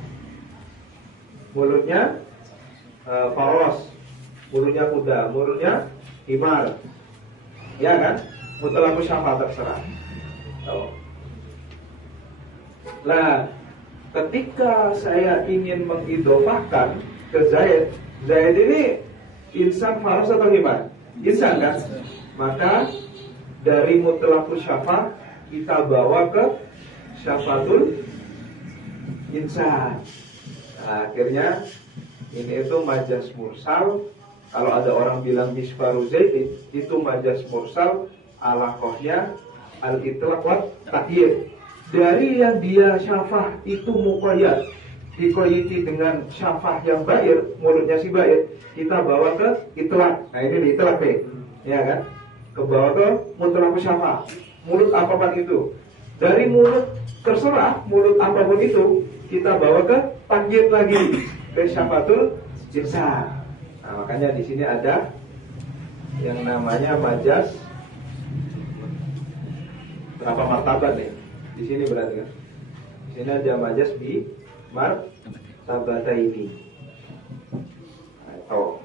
mulutnya faros, mulutnya kuda, mulutnya himar, ya kan? Mutlaku syafa terserah. Nah, ketika saya ingin mengidofahkan ke Zaid, Zaid ini insan faros atau himar? Insan kan? Maka dari mutlaku syafa kita bawa ke syafatul insan. Nah, akhirnya ini itu majaz mursal. Kalau ada orang bilang misfaru Zaidin, itu majaz mursal alaqahnya al-itlaq wa takyid. Dari yang dia syafah itu muqayyad, dikoyiti dengan syafah yang ba'ir, mulutnya si ba'ir, kita bawa ke itlaq. Nah ini di itlaq nih, ya kan? Ke bawah ke mutlaq syafah. Mulut apapun itu, dari mulut terserah mulut apapun itu, kita bawa ke takyid lagi, ke syafatul insan. Nah, makanya di sini ada yang namanya majaz berapa martabat nih? Di sini berarti kan? Di sini ada majaz bi martabata ini. Nah,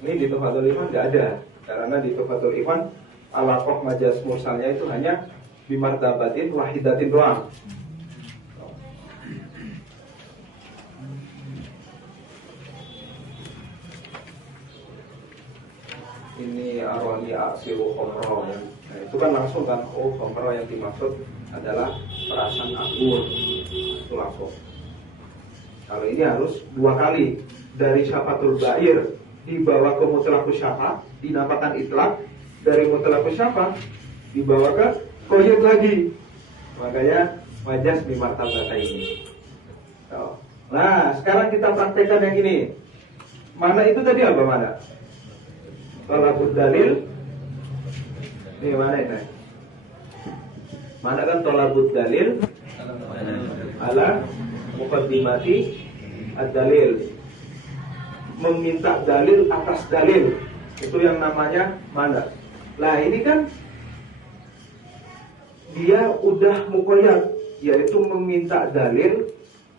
ini di Tuhfatul Ikhwan nggak ada, karena di Tuhfatul Ikhwan alaqah majaz mursalnya itu hanya bi martabatin wahidatin doang. Ini arwani aksiru khomro ya. Nah, itu kan langsung kan, oh khomro yang dimaksud adalah perasan anggur, itu langsung. Kalau ini harus dua kali, dari syafatul ba'ir dibawa ke mutlaku syafa, dinamakan itlaq, dari mutlaku syafa dibawa ke qayyid lagi, makanya majaz bi martabata ini. Nah sekarang kita praktekkan yang ini. Mana itu tadi apa mana? Tolabud dalil. Ini mana ini? Mana kan tolabud dalil ala muqaddimati ad-dalil, meminta dalil atas dalil, itu yang namanya mana. Nah ini kan dia udah muqayyad, yaitu meminta dalil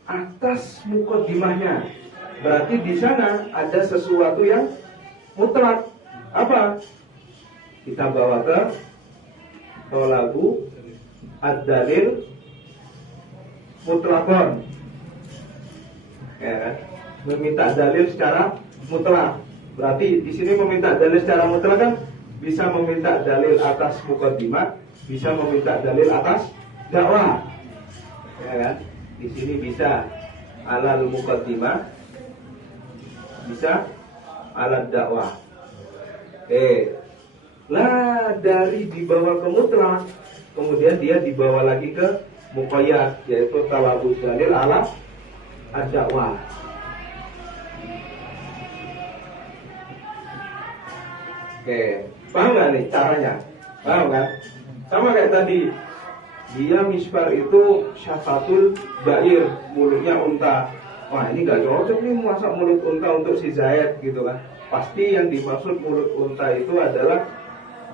atas muqaddimahnya. Berarti di sana ada sesuatu yang mutlak. Apa? Kita bawa ke Thalabu ad-dalil mutlakon, ya kan? Meminta dalil secara mutlak. Berarti di sini meminta dalil secara mutlak kan bisa meminta dalil atas muqaddimah, bisa meminta dalil atas dakwah, ya kan? Di sini bisa alal muqaddimah, bisa alal dakwah. Lah dari dibawa ke mutlak, kemudian dia dibawa lagi ke muqayyad, yaitu talabud dalil ala ad-dakwah. Paham gak nih caranya? Paham kan? Sama kayak tadi, dia misbar itu syafatul bair, mulutnya unta. Wah ini gak cocok nih masak mulut unta untuk si Zaid gitu kan. Pasti yang dimaksud mulut unta itu adalah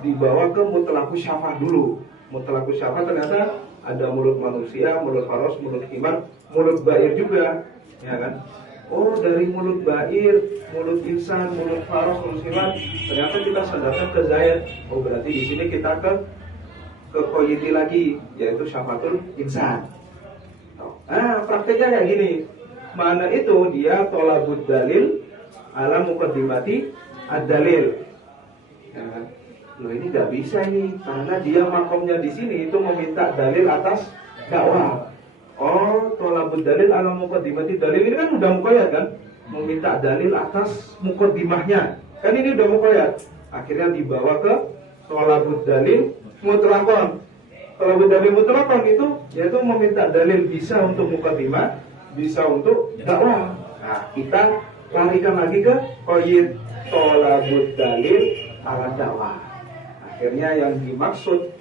dibawa ke mutlakus syafah dulu. Mutlakus syafah ternyata ada mulut manusia, mulut faros, mulut himar, mulut bair juga, ya kan? Oh dari mulut bair, mulut insan, mulut faros, mulut himar, ternyata kita sandarkan ke Zaid. Oh berarti di sini kita ke koyiti lagi, yaitu syafatul insan. Nah prakteknya kayak gini. Mana itu dia tolabud dalil ala muqaddimati ad-dalil. Ya kan? Loh ini nggak bisa ini, karena dia makomnya di sini itu meminta dalil atas dakwah. Oh, tolabud dalil ala muqaddimati dalil ini kan udah muqayyad kan? Meminta dalil atas muqaddimahnya. Kan ini udah muqayyad. Akhirnya dibawa ke tolabud dalil mutlaqon. Tolabud dalil mutlaqon itu yaitu meminta dalil bisa untuk muqaddimah, bisa untuk dakwah. Nah, kita larikan lagi ke qayyid tolabud dalil ala dakwah. Akhirnya yang dimaksud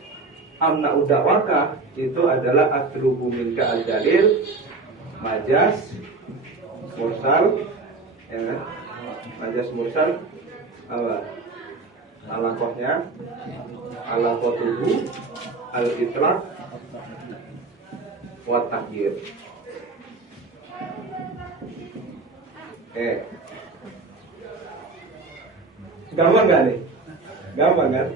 amna udakwaka itu adalah atlubu minka al-dalil majas mursal, ya kan? Majas mursal alakohnya alakotuhu al-itlaq wa takyir. Gampang gak nih? Gampang kan?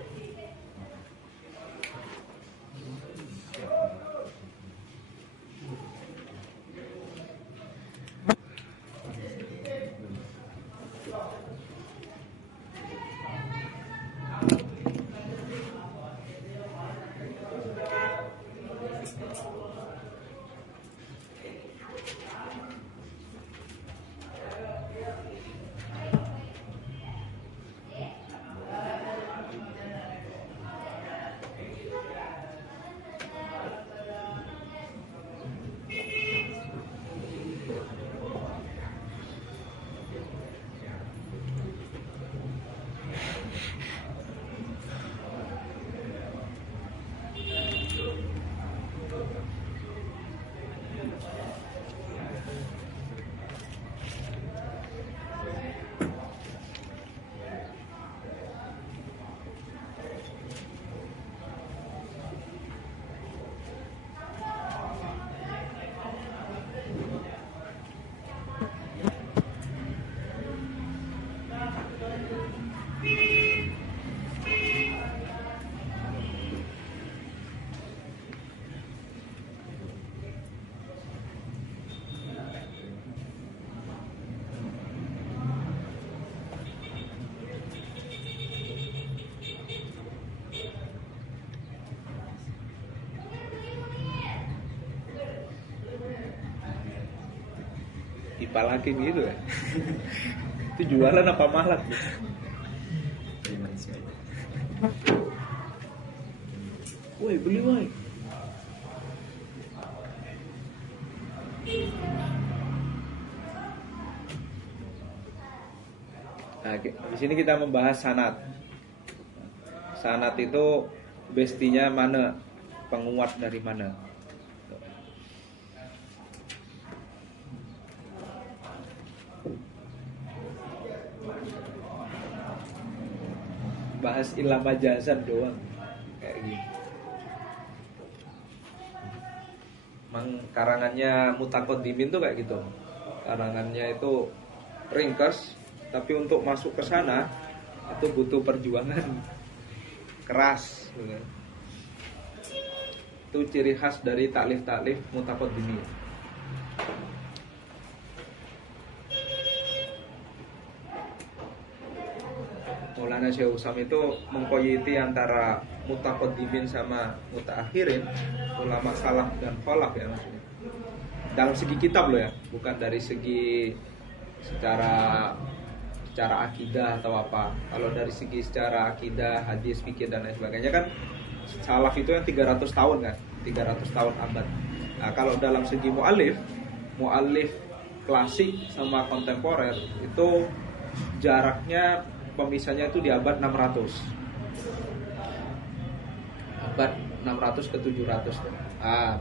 IPA lagi gitu ya. Itu jualan apa malak ya? Woi beli woi. Nah, di sini kita membahas sanad. Sanad itu bestinya mana? Penguat dari mana? Bahas ilah majazan doang kayak gitu. Mang karangannya Mutaqaddimin tuh kayak gitu. Karangannya itu ringkas, tapi untuk masuk ke sana itu butuh perjuangan keras. Itu ciri khas dari taklif-taklif mutaqaddimin. Maulana Syekh Usam itu mengkoyiti antara mutaqaddimin sama mutaakhirin, ulama salaf dan khalaf ya maksudnya. Dalam segi kitab loh ya, bukan dari segi secara akidah atau apa. Kalau dari segi secara akidah, hadis, fikih dan lain sebagainya kan salaf itu yang 300 tahun kan, 300 tahun abad. Nah, kalau dalam segi mu'allif klasik sama kontemporer itu jaraknya pemisahnya itu di abad 600. Abad 600 ke 700.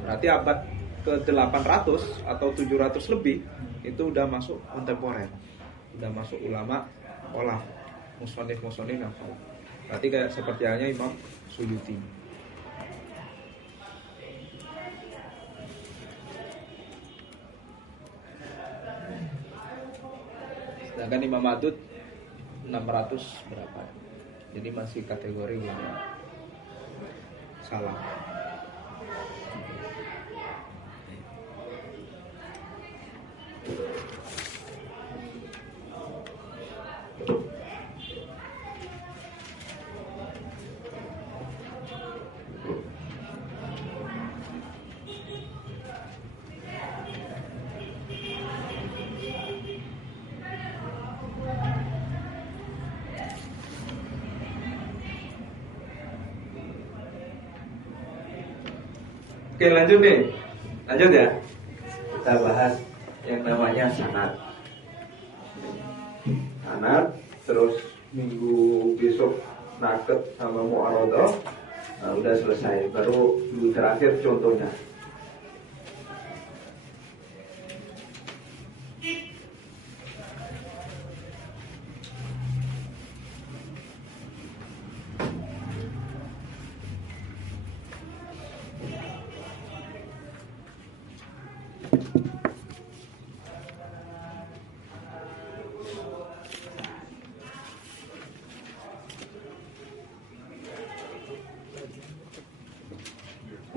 Berarti abad ke 800 atau 700 lebih itu udah masuk kontemporer. Udah masuk ulama khalaf, musannif yang khalaf. Berarti kayak seperti halnya Imam Suyuti. Sedangkan Imam Madud 600 berapa? Jadi masih kategori yang salah. Oke, lanjut nih. Lanjut ya. Kita bahas yang namanya sanad. Sanad, terus minggu besok naked sama mu'arodoh. Nah, udah selesai. Baru minggu terakhir contohnya.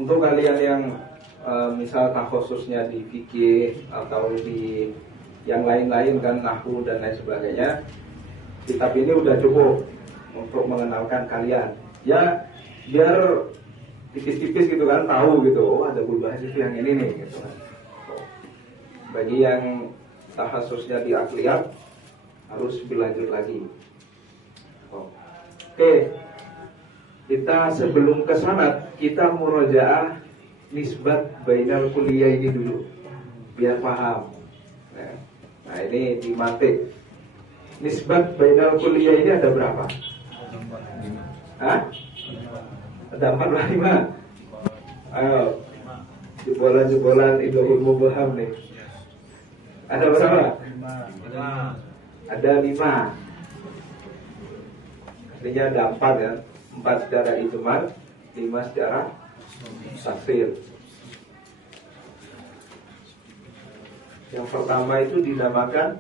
Untuk kalian yang misal khususnya di fikih atau di yang lain-lain kan nahwu dan lain sebagainya, kitab ini udah cukup untuk mengenalkan kalian. Ya biar tipis-tipis gitu kan, tahu gitu. Oh, ada bahas itu yang ini nih gitu kan. Bagi yang khususnya di akliyat harus berlanjut lagi. Oke. Kita sebelum ke sanad, kita murojaah nisbat bainal kulliyah ini dulu biar paham. Nah, ini di matik. Nisbat bainal kulliyah ini ada berapa? Ada 4 atau 5? Ayo, jebolan-jebolan Ibnu Mubham nih. Ada berapa? 5. Ada 5. Artinya ada 4 ya. 4 secara ijmal, 5 secara tafsir. Yang pertama itu dinamakan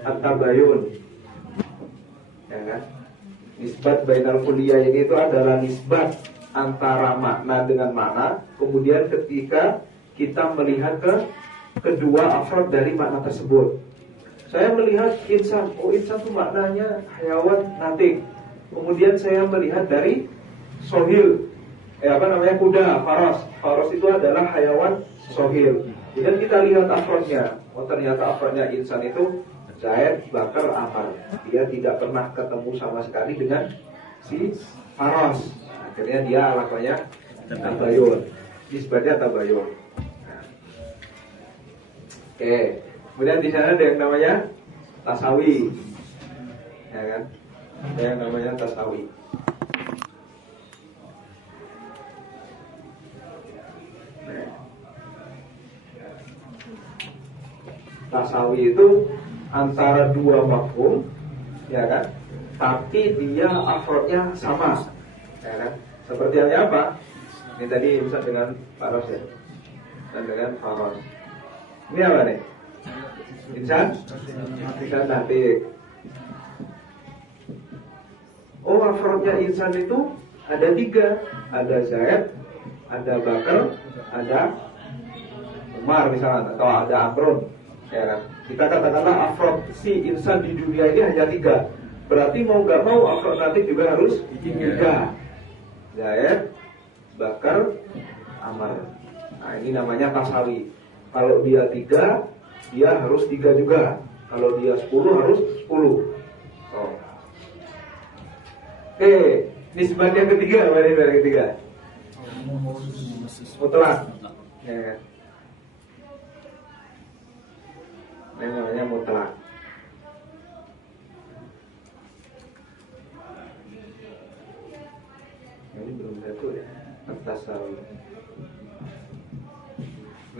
at-tabayun, ya kan? Nisbat bainal kulliyah ini itu adalah nisbat antara makna dengan makna. Kemudian ketika kita melihat ke kedua afrod dari makna tersebut. Saya melihat insan, insan itu maknanya hayawan, nothing. Kemudian saya melihat dari sohil, kuda, faros. Faros itu adalah hayawan sohil. Dan kita lihat afrodnya. Ternyata afrodnya insan itu Zaid, Bakar, Amar. Dia tidak pernah ketemu sama sekali dengan si faros. Akhirnya dia alamannya tabayun. Nisbatnya tabayun. Oke. Kemudian di sana ada yang namanya tasawi, ya kan? Ada yang namanya tasawi. Tasawi itu antara dua mafhum, ya kan? Tapi dia afrodnya sama, ya kan? Seperti halnya apa? Ini tadi bisa dengan faros ya, dan dengan faros. Ini apa nih? Insan natik. oh afrodnya insan itu ada 3, ada Zaid, ada Bakar, ada Umar misalnya, atau ada Amrun, ya kan? Kita katakanlah afrod si insan di dunia ini hanya 3. Berarti mau nggak mau afrod nanti juga harus 3. Zaid, Bakar, Amr. Nah ini namanya tasawi. Kalau dia 3, dia harus 3 juga. Kalau dia 10 harus 10. Oh. Oke, nisbat yang ketiga, apa nisbat yang ketiga? Mutlak. Ya kan? Ini namanya mutlak. Ini belum satu ya. Tasawi.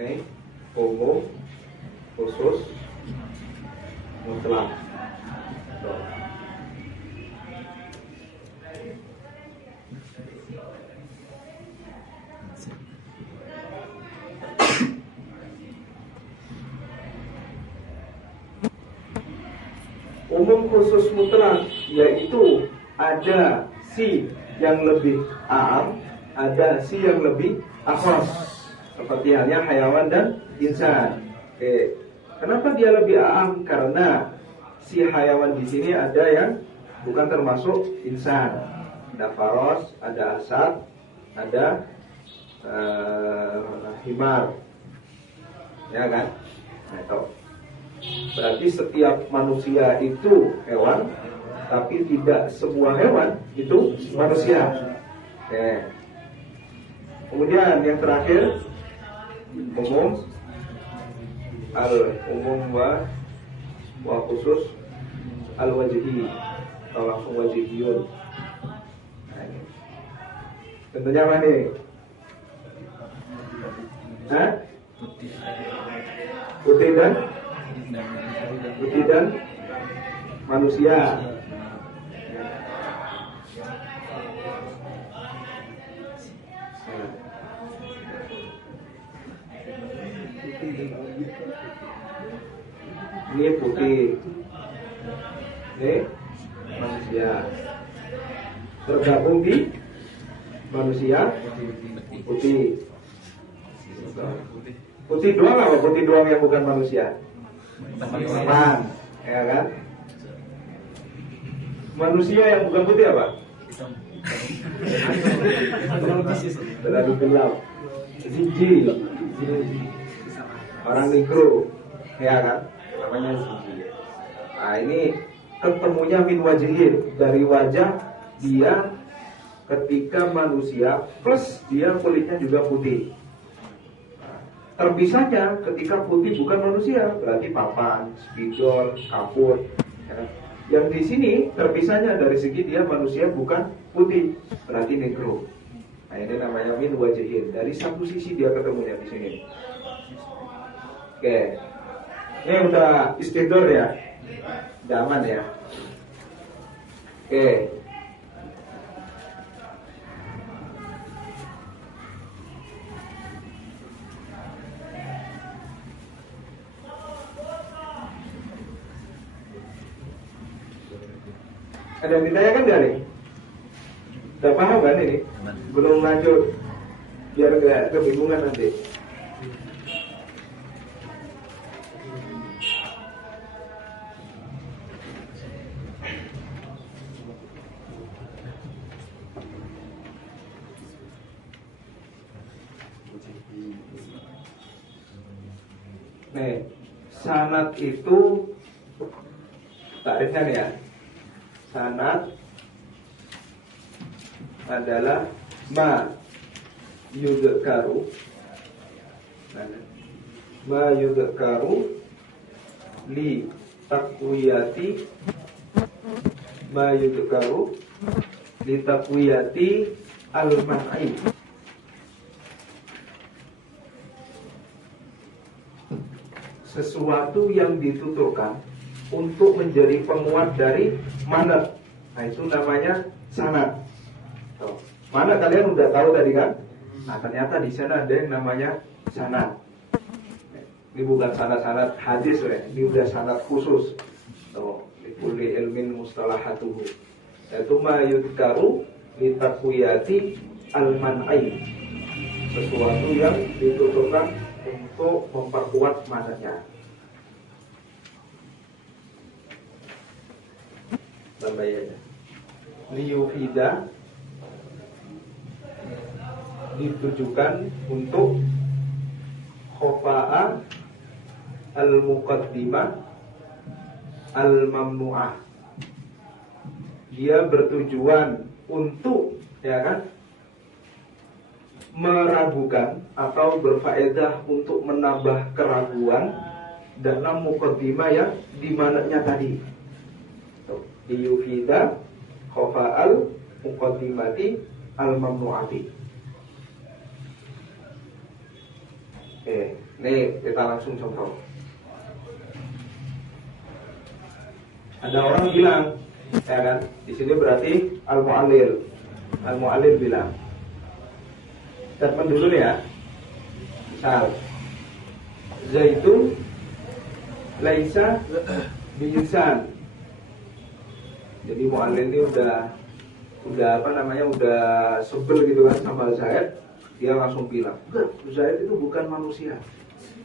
Nih, umum, khusus, mutlak. Tuh. Umum khusus mutlak yaitu ada si yang lebih am, ada si yang lebih akhos. Seperti halnya hayawan dan insan. Oke. Kenapa dia lebih am? Karena si hayawan di sini ada yang bukan termasuk insan. Ada faros, ada asad, ada himar. Ya kan? Nah, itu. Berarti setiap manusia itu hewan, tapi tidak semua hewan itu manusia. Oke. Kemudian yang terakhir, umum, al-umum wa khusus al-wajhi, atau langsung wajhiyun. Nah, ini. Tentunya apa nih? Hah? Putih dan manusia. Ini putih, ini manusia, tergabung di manusia putih. Putih doang apa? Putih doang yang bukan manusia? Teman-teman, ya kan? Manusia yang bukan putih apa? Terlalu gelap. Zinji, orang negro, ya kan? Namanya zinji. Nah ini ketemunya min wajhin, dari wajah dia ketika manusia plus dia kulitnya juga putih. Terpisahnya ketika putih bukan manusia, berarti papan, spidol, kapur. Ya. Yang di sini terpisahnya dari segi dia manusia bukan putih, berarti negro. Nah ini namanya min wajhin. Dari satu sisi dia ketemunya di sini. Oke, ini udah istidor ya, udah aman ya. Oke. Ada yang ditanyakan nggak nih? Udah paham kan ini? Belum lanjut, biar nggak kebingungan nanti. Nih, sanad itu takrifnya nih ya. Sanad adalah ma yudhkaru li takwiyati al-man'i. Sesuatu yang dituturkan untuk menjadi penguat dari mana. Nah itu namanya sanad. Mana kalian udah tahu tadi kan? Nah ternyata di sana ada yang namanya sanad. Ini bukan sanad hadis ya, ini udah sanad khusus. Likulli ilmin mustalahatuhu. yaitu ma yudkaru litakwiyati al-man'ai, sesuatu yang dituturkan untuk memperkuat mananya. Tambahnya liyufida ditujukan untuk khofa'a al-muqaddimah al-mamnu'ah. Dia bertujuan untuk, ya kan, meragukan atau berfaedah untuk menambah keraguan dalam muqaddimah yang dimananya tadi. Liyufida khofa'al muqaddimati al-mamnu'ati. Oke, ini kita langsung contoh. Ada orang bilang, ya kan, di sini berarti al-mu'allil bilang. Statement dulu ya. Misal, Zaitun laisa biyusan. Jadi mu'allil ini udah sebel gitu kan sama Zaid. Dia langsung bilang, enggak, Zaid itu bukan manusia.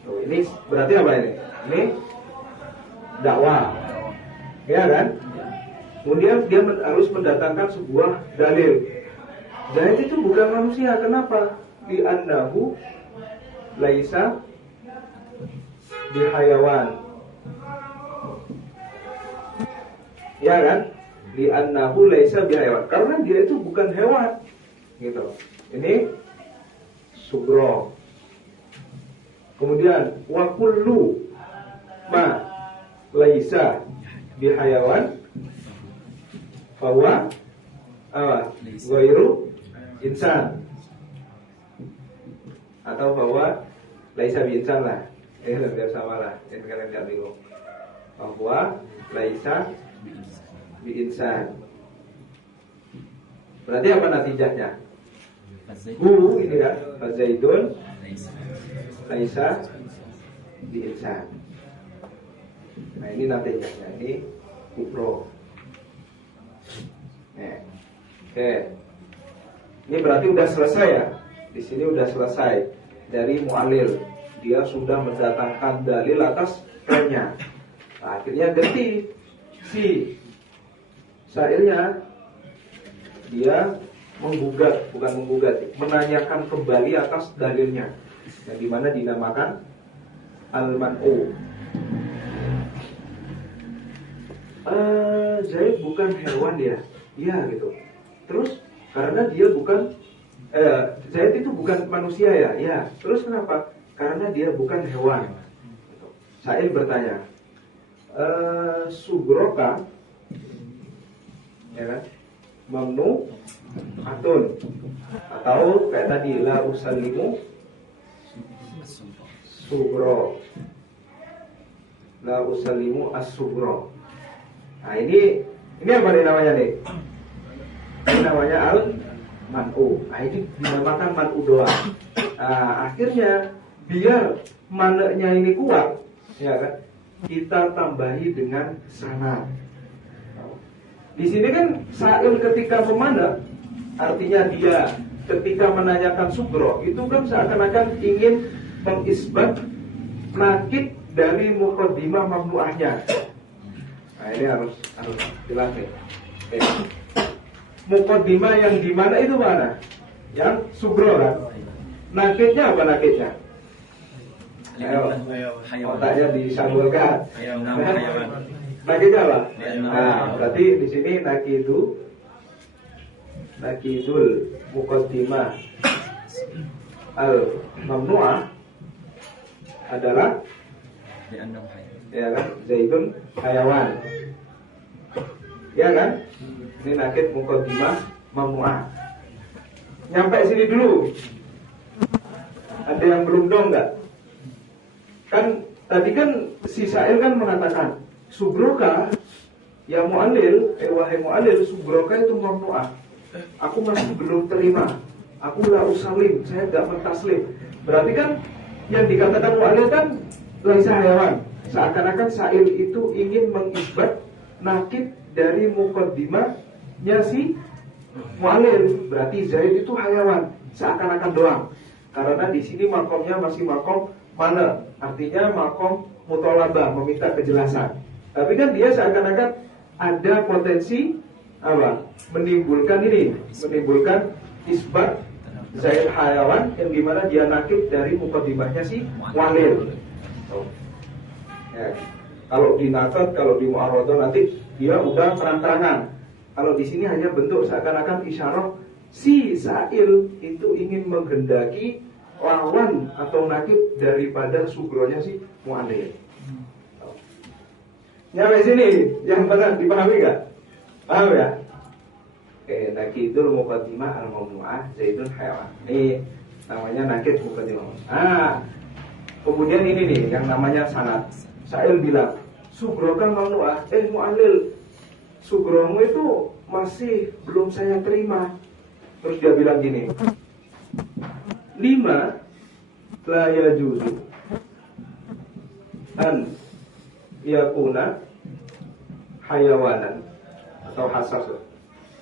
Tuh, ini berarti apa ini? Ini dakwah, ya kan? Kemudian dia harus mendatangkan sebuah dalil. Zaid itu bukan manusia. Kenapa? Li'annahu laisa bihayawan. Ya kan? Li'annahu laisa bihayawan. Karena dia itu bukan hewan. Gitu. Ini sugro. Kemudian wa kullu ma laisa bihayawan fahuwa ghairu insan, atau bahwa laisa bi insan lah. Lebih sama lah. Ini kalian enggak bingung. Bahwa laisa bi insan. Berarti apa natijahnya? Ini ya, Zaidun laisa bi insan. Nah, ini natijahnya. Ini kufro. Oke. Ini berarti udah selesai ya. Di sini udah selesai dari mu'allil. Dia sudah mendatangkan dalil atas kainnya. Nah, akhirnya ganti si syairnya, dia menanyakan kembali atas dalilnya, yang dimana dinamakan al-man'u. Zaid bukan hewan ya, iya gitu. Terus karena dia bukan Zaid itu bukan manusia ya, iya. Terus kenapa? Karena dia bukan hewan. Sa'il bertanya, sugroka, ya kan? Mamnu atun, atau kayak tadi la usallimu sugro, la usallimu as-sugro. Nah, ini apa nih namanya nih? Ini namanya al-man'u. Nah, ini dinamakan man'u doang. Nah, akhirnya biar maneknya ini kuat, ya kan? Kita tambahi dengan sanad. Di sini kan sa'il ketika memanak, artinya dia ketika menanyakan sugro, itu kan seakan-akan ingin mengisbat nakid dari muqaddimah mamnu'ahnya. Nah, ini harus jelas nih. Muqaddimah yang di mana itu mana? Yang sugro kan? Nakidnya apa nakidnya? Ayo, otaknya disambulkan. Nakidnya apa? Nah, berarti di sini nakidul muqaddimah al-mamnu'ah adalah, ya kan, Zaidun hayawan, ya kan? Ini nakid muqaddimah mamnu'ah. Nyampe sini dulu. Ada yang belum dong nggak? Kan tadi kan si sa'il kan mengatakan subroka ya mu'allil, wahai mu'allil, subroka itu mamnu'ah. Aku masih belum terima. Aku la usalim, saya nggak mentaslim. Berarti kan yang dikatakan mu'allil kan laisa hayawan. Seakan-akan sa'il itu ingin mengisbat nakid dari muqaddimah makomnya si mu'allil. Berarti Zaid itu hayawan, seakan-akan doang. Karena di sini makomnya masih makom mana? Artinya makom mutolabah, meminta kejelasan. Tapi kan dia seakan-akan ada potensi apa? Menimbulkan menimbulkan isbat Zaid hayawan yang dimana dia nakib dari mukaddimahnya si mu'allil. Ya. Kalau di nakad, kalau di mu'arradah nanti dia udah terang-terangan. Kalau di sini hanya bentuk seakan-akan isyarah si sa'il itu ingin menghendaki lawan atau nakib daripada sugronya si mu'allil. Nyampe sini, yang benar dipahami gak? Paham ya? Oke, nakidul muqaddimah al-mamnu'ah Zaidun hayawan. Ini namanya nakid muqaddimah. Kemudian ini nih yang namanya sanad. Sa'il bilang, sugro kan mamnu'ah, mu'allil, sugromu itu masih belum saya terima. Terus dia bilang gini, 5 la yajuzu an yakuna hayawanan atau hassas.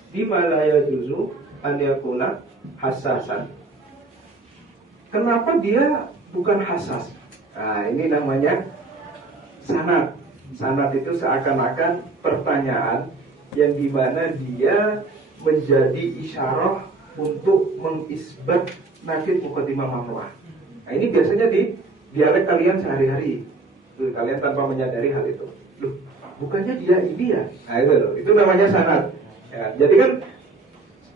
5 la yajuzu an yakuna hassasan. Kenapa dia bukan hassas? Nah, ini namanya sanad. Sanad itu seakan-akan pertanyaan yang dimana dia menjadi isyarah untuk mengisbat nakid muqaddimah mamnu'ah. Nah, ini biasanya di dialek kalian sehari-hari. Kalian tanpa menyadari hal itu. Loh, bukannya dia ini ya? Nah, itu loh. Itu namanya sanad. Ya, jadi kan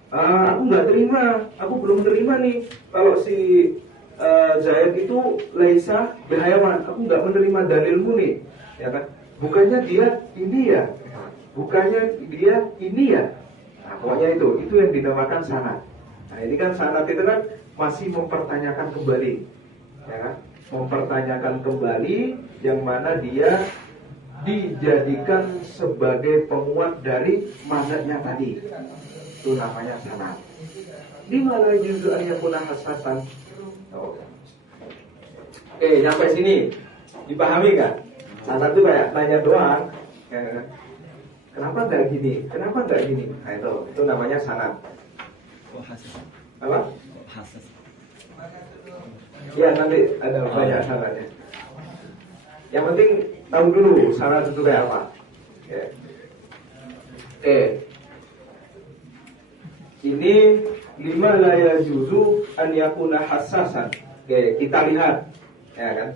aku nggak terima, aku belum terima nih kalau si Zaid itu laisa bihayawan, aku nggak menerima dalilmu nih, ya kan? Bukannya dia ini ya, bukannya dia ini ya. Nah, pokoknya itu yang dinamakan sanad. Nah, ini kan sanad itu kan masih mempertanyakan kembali, ya kan? Mempertanyakan kembali yang mana dia dijadikan sebagai penguat dari mazhabnya tadi. Itu namanya sanad. Di mana juzu ayakuna hasasan. Oke, sampai sini dipahami nggak? Sanad itu kayak nanya doang. Ya, kenapa nggak gini? Kenapa nggak gini? Nah, itu namanya sanad. Apa? Ya, nanti ada banyak sanadnya. Yang penting tahu dulu sanad itu kayak apa. Oke. Ini 5 la yajuzu an yakuna hassasan. Oke, kita lihat. Ya kan?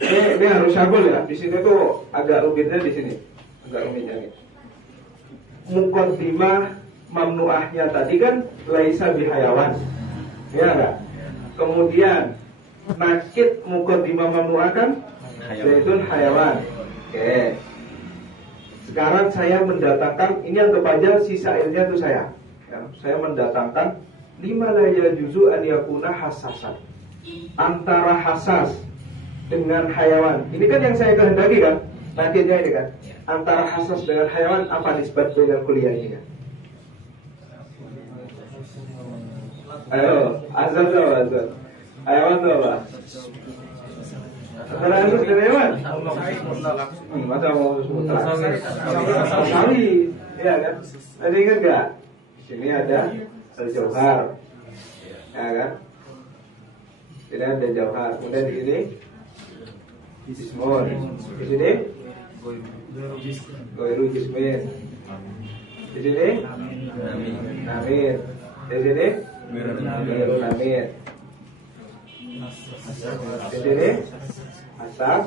Ini harus syabul ya. Di sini tuh agak rumitnya di sini. Agak rumitnya nih. Muqaddimah mamnu'ahnya tadi kan laisa bihayawan. Ya enggak? Kemudian nakid muqaddimah mamnu'ah kan Zaidun hayawan. Oke. Sekarang saya mendatangkan, ini anggap aja sisa ilnya itu saya. Ya, saya mendatangkan 5 la yajuzu an yakuna hassasan. Antara hassas dengan hayawan. Ini kan yang saya kehendaki kan? Nakidnya ini kan. Antara hassas dengan hayawan apa nisbat dengan kuliah ini kan? Ayo, azal itu apa azal? Hayawan itu apa? Antara hassas dengan hayawan? Masa mau mutlak? Sawi, iya kan? Tadi ingat gak? Di sini ada al-jauhar, ya kan? Ini ada jauhar. Kemudian di sini jismun. Di sini goiru jismin. Di sini namin. Di sini goiru namin. Di sini asas.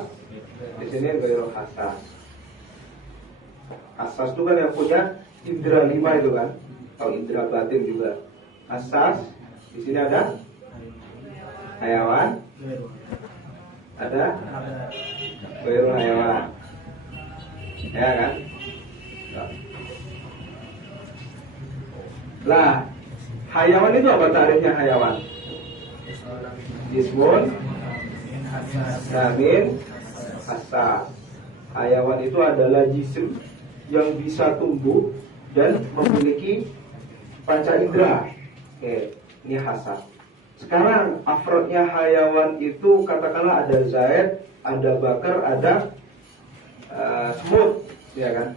Di sini goiru asas. Asas itu kan yang punya indera 5 itu kan. Kalau indera batin juga. Asas. Di sini ada hayawan, ada goiru hayawan, ya kan? Lah, hayawan itu apa tarifnya hayawan? Jismun, namin, asas. Hayawan itu adalah jisim yang bisa tumbuh dan memiliki panca indera. Oke, ini hasad. Sekarang afrodnya hayawan itu katakanlah ada Zaid, ada Bakar, ada Semut, ya kan?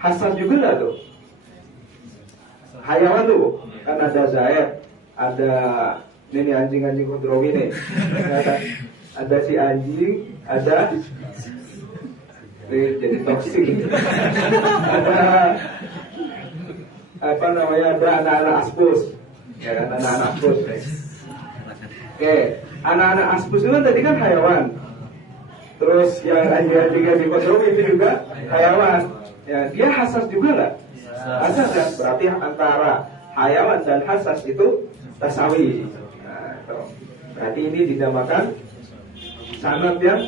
hasas juga nggak tuh? Hayawan tuh kan ada Zaid, ada ini anjing-anjing kontrowi nih, ada si anjing, ada jadi toksik, ada apa namanya, ada anak-anak aspus, ya kan, anak-anak aspus. Oke, anak-anak aspus itu kan tadi kan hayawan. Terus yang anjing-anjing yang di kontrowi itu juga hayawan. Ya, dia hasas juga nggak? Hasas kan? Berarti antara hayawan dan hasas itu tasawi. Nah, itu. Berarti ini dinamakan sanad yang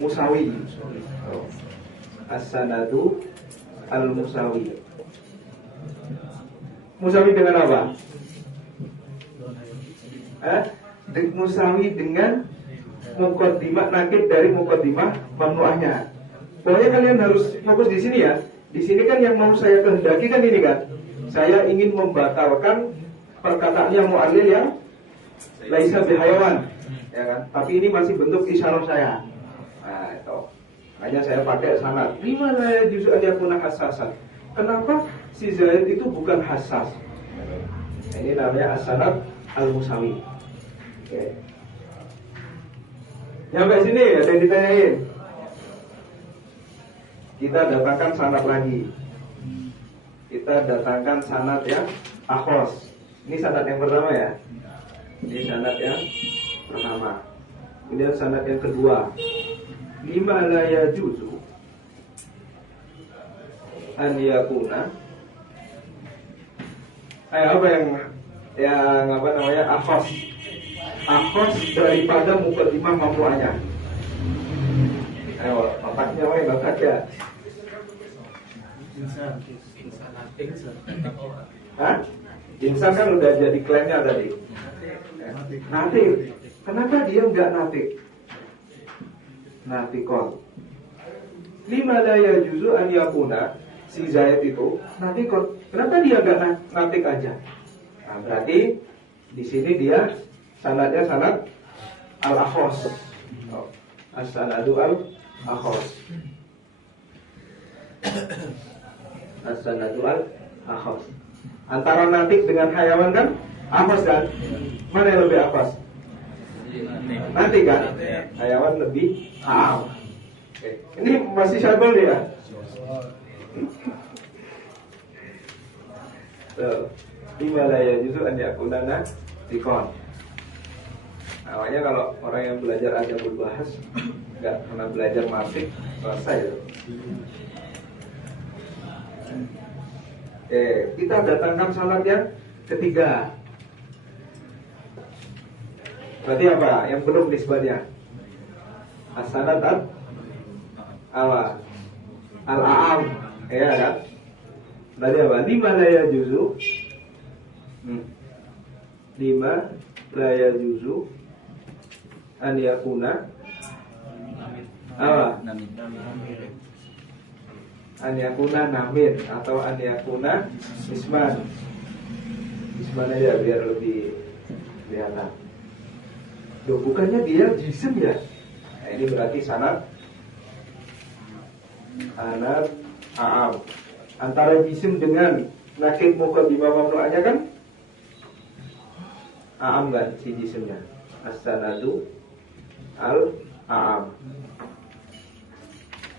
musawi. As-sanadu al-musawi. Musawi dengan apa? Musawi dengan muqaddimah nakid dari muqaddimah mamnuahnya. Pokoknya kalian harus fokus di sini ya. Di sini kan yang mau saya kehendaki kan ini kan. Saya ingin membatalkan perkataannya mu'allil yang laisa bihayawan, ya kan? Tapi ini masih bentuk isyarah saya. Nah, itu. Makanya saya pakai sanad. Lima la yajuzu an yakuna hassasan. Kenapa si Zaid itu bukan hassas? Nah, ini namanya as-sanad al-musawi. Oke. Sampai sini ada yang ditanyain. Kita datangkan sanad lagi. Kita datangkan sanad yang akhos. Ini sanad yang pertama ya. Ini sanad yang pertama. Kemudian sanad yang kedua. Lima la yajuzu an yakuna. Apa yang apa namanya, akhos. Akhos daripada muqaddimah mamnuahnya. Ayo, otaknya main bakat ya. Hah? Insan kan udah jadi klaimnya tadi. Natik. Kenapa dia enggak natik? Natikon. Lima la yajuzu an yakuna, si Zaid itu natikon. Kenapa dia enggak natik aja? Nah, berarti di sini dia sanadnya sanad al-akhos. As-sanadu al-akhos. As-sanadu al-akhos. Antara natik dengan hayawan kan akhos kan? Mana yang lebih akhos? Natik kan? Hayawan lebih am. Oke. Ini masih syabal ya? Himalaya justru an yakuna natikon. Awalnya kalau orang yang belajar adabul bahas nggak pernah belajar mantik, selesai itu. Oke, kita datangkan sanad yang ketiga. Berarti apa? Yang belum nisbahnya. As-sanad al-a'am, ya kan? Berarti apa? Lima la yajuzu. Lima la yajuzu an yakuna apa? An yakuna namin atau an yakuna isman. Isman aja biar lebih kelihatan. Loh, bukannya dia jisim ya? Nah, ini berarti sanad a'am. Antara jisim dengan nakid muqaddimah mamnu'ahnya kan a'am kan si jisimnya. As-sanadu al-a'am.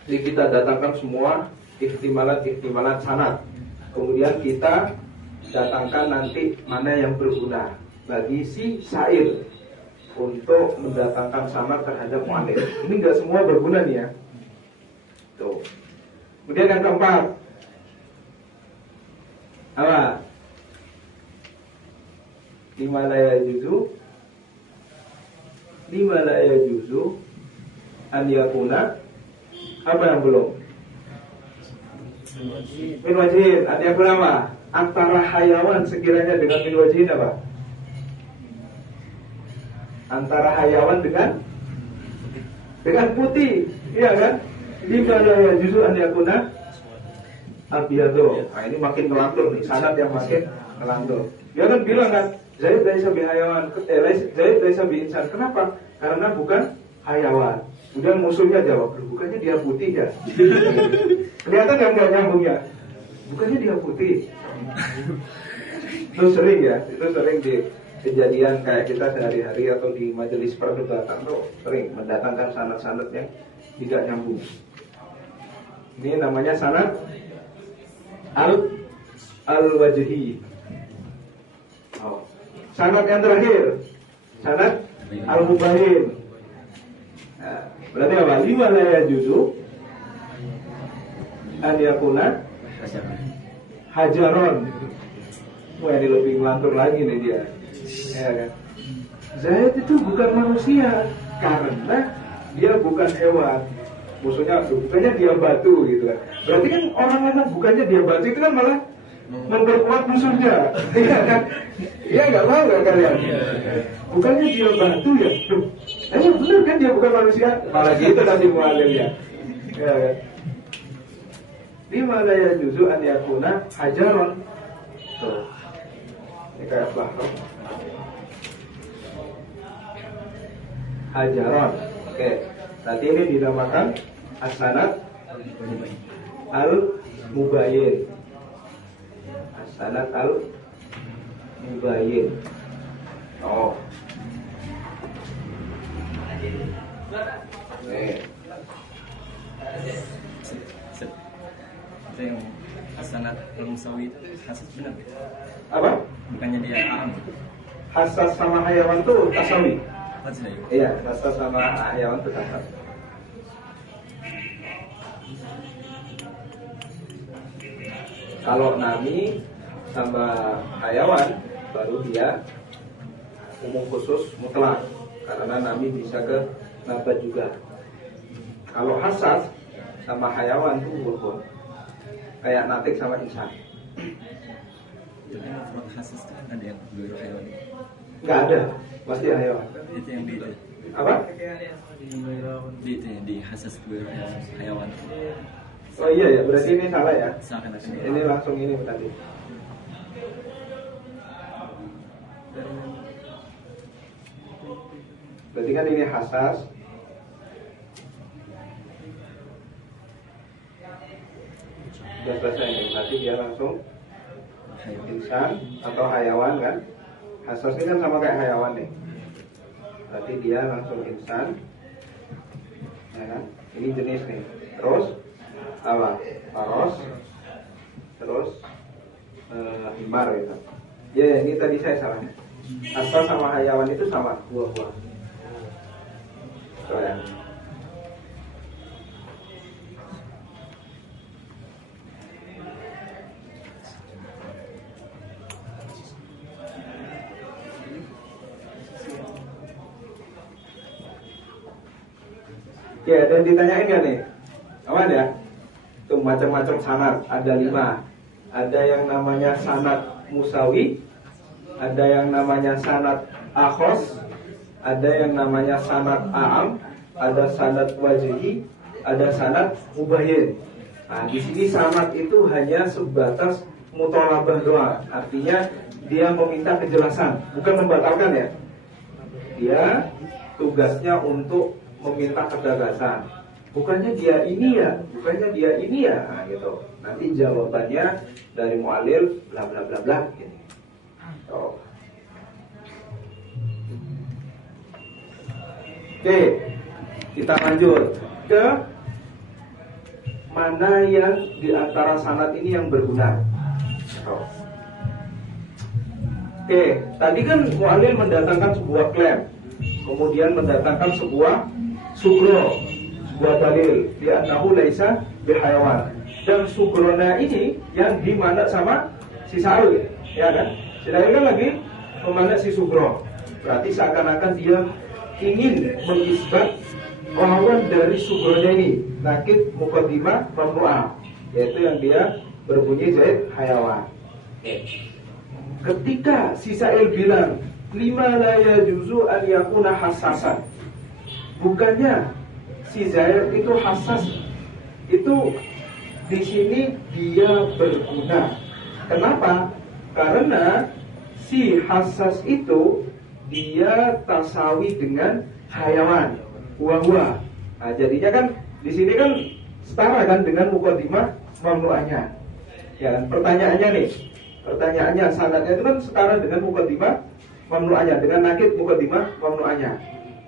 Jadi kita datangkan semua ihtimalat sanad. Kemudian kita datangkan nanti mana yang berguna bagi si syair untuk mendatangkan sanad terhadap mu'allil. Ini enggak semua berguna nih ya. Tuh. Kemudian yang keempat. Apa? Lima la yajuzu an yakuna. Apa yang belum? Min wajhin. Ada yang berapa? Antara hayawan sekiranya dengan min wajhin apa? Antara hayawan dengan putih, iya kan? Lima la yajuzu an yakuna abyadu. Nah, ini makin ngelantur nih, sanad yang makin ngelantur. Dia kan bilang kan, Zaid laisa bi hayawan, Zaid laisa bi insan. Kenapa? Karena bukan hayawan. Kemudian musuhnya jawab, bukannya dia putih ya? Kelihatan nggak nyambung ya? Bukannya dia putih. Itu sering ya, itu sering di kejadian kayak kita sehari-hari atau di majelis perdebatan tuh sering mendatangkan sanad-sanad yang tidak nyambung. Ini namanya sanad al-wajhi. Oh. Sanad yang terakhir, sanad al-mubahin. Nah, berarti apa? 5 la yajuzu an yakuna hajaron. Wah, ini lebih ngelantur lagi nih dia. Ya kan? Zaid itu bukan manusia karena dia bukan hewan. Maksudnya bukannya dia batu gitu kan. Berarti kan orang bukannya dia batu itu kan malah memperkuat musuhnya. Iya kan? Iya nggak mau nggak kalian? Bukannya dia batu ya? Benar kan dia bukan manusia? Malah gitu nanti mualimnya. Ya kan? Di mana ya juzu an yakuna hajaron. Tuh. Ini kayak bahro. Hajaron. Oke. Nanti ini dinamakan as-sanad al-mubayyin. As-sanad al-mubayyin. Oh. Nih. Itu yang as-sanad al-musawi itu hasas benar. Apa? Bukannya dia am. Hasas sama hayawan tuh tasawi. Apa sih? Iya, hasas sama hayawan tuh tasawi. Kalau nami sama hayawan baru dia umum khusus mutlak karena nami bisa ke nabat juga. Kalau hasas sama hayawan itu umum kayak natik sama insan. Tapi mufrad hasas kan ada yang ghairu hayawan. Nggak ada, pasti hayawan. Itu yang di itu. Apa? Di itu yang di hasas ghairu hayawan. Oh iya ya, berarti ini salah ya. Seakan-akan Ini langsung ini tadi. Berarti kan ini hasas. Sudah selesai nih, berarti dia langsung insan atau hayawan kan. Hasas ini kan sama kayak hayawan nih. Berarti dia langsung insan. Ya kan? Ini jenis nih. Terus apa? Paros. Terus himar gitu. Ya, ini tadi saya salah. Hasas sama hayawan itu sama, buah-buah. So, ya. Ya, dan ditanyain gak nih? Aman ya? Tuh macam-macam sanad, ada 5. Ada yang namanya sanad musawi, ada yang namanya sanad akhos, ada yang namanya sanad a'am, ada sanad wajhi, ada sanad mubayyin. Nah, di sini sanad itu hanya sebatas muthalabah doang. Artinya dia meminta kejelasan, bukan membatalkan ya. Dia tugasnya untuk meminta ketegasan. Bukannya dia ini ya, bukannya dia ini ya, nah, gitu. Nanti jawabannya dari mu'alil bla bla bla bla gitu. Oh. Oke, kita lanjut ke mana yang di antara sanad ini yang berguna. Oh. Oke, tadi kan mu'alil mendatangkan sebuah klaim, kemudian mendatangkan sebuah sugro, sebuah dalil di annahu laisa bihayawan. Dan sugrona ini yang dimana sama si Sa'il, ya kan? Si Sa'il kan lagi memandang si sugro. Berarti seakan-akan dia ingin mengisbat lawan dari sugronya ini, nakid muqaddimah mamnu'ah, yaitu yang dia berbunyi zaid hayawan. Ketika si Sa'il bilang lima la yajuzu an yakuna hassasan, bukannya si Zaid itu hassas, itu di sini dia berguna. Kenapa? Karena si hassas itu dia tasawi dengan hayawan. Wahwa Nah, jadinya kan di sini kan setara kan dengan muqaddimah mamnu'ahnya. Ya kan? Pertanyaannya sanadnya itu kan setara dengan muqaddimah mamnu'ahnya, dengan nakid muqaddimah mamnu'ahnya.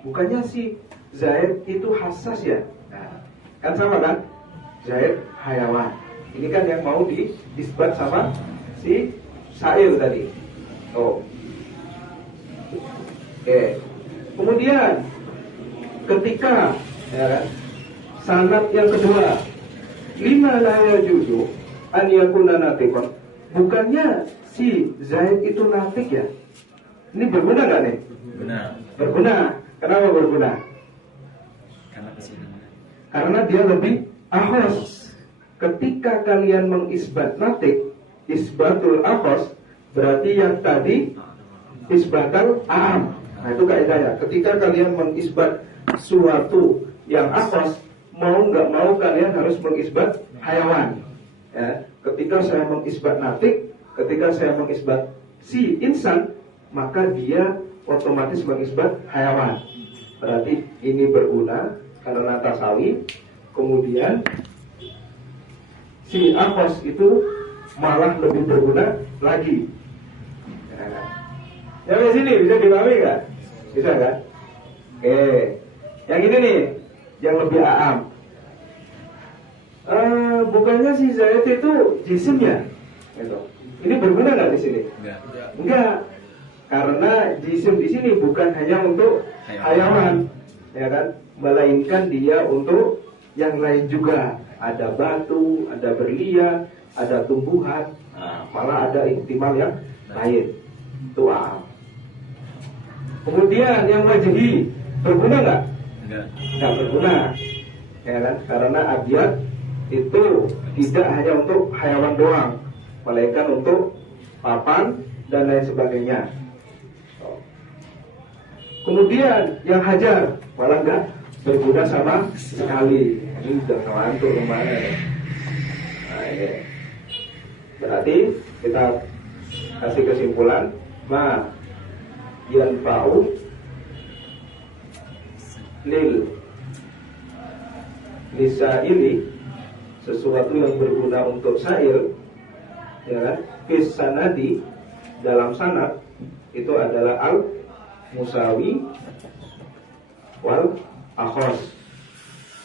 Bukannya si Zaid itu hassas ya? Nah, kan sama kan? Zaid hayawan. Ini kan yang mau diisbat sama si Sa'il tadi. Oh. Oke. Kemudian ketika ya kan, sanad yang kedua, lima la yajuzu an yakuna natiqan. Bukannya si Zaid itu natik ya? Ini berguna nggak nih? Benar. Berguna. Kenapa berguna? Karena kesilangan. Karena dia lebih akhos. Ketika kalian mengisbat natik, isbatul akhos, berarti yang tadi isbatul am. Nah itu kaidahnya. Ketika kalian mengisbat suatu yang akhos, mau nggak mau kalian harus mengisbat hayawan. Ya. Ketika saya mengisbat natik, ketika saya mengisbat si insan, maka dia otomatis mengisbat hayawan. Berarti ini berguna karena tasawi. Kemudian si akhos itu malah lebih berguna lagi. Ya, sampai sini bisa dipahami nggak? Bisa kan? Oke. Yang ini nih, yang lebih aam. Bukannya si Zaid itu jisim ya? Gitu. Ini berguna nggak di sini? Enggak. Karena jisim di sini bukan hanya untuk hayawan, ya kan? Melainkan dia untuk yang lain juga. Ada batu, ada berlian, ada tumbuhan, malah ada ihtimal yang lain. Itu aam. Kemudian yang wajhi berguna nggak? Nggak berguna, ya kan? Karena abyad itu tidak hanya untuk hayawan doang, melainkan untuk papan dan lain sebagainya. Kemudian yang hajar malah nggak berguna sama sekali. Ini udah ngelantur kemana ya? Nah ini berarti kita kasih kesimpulan, yanfa'u lil lisaili, sesuatu yang berguna untuk sa'il, ya kan? Fis sanadi, dalam sanad itu adalah al musawi wal akhos.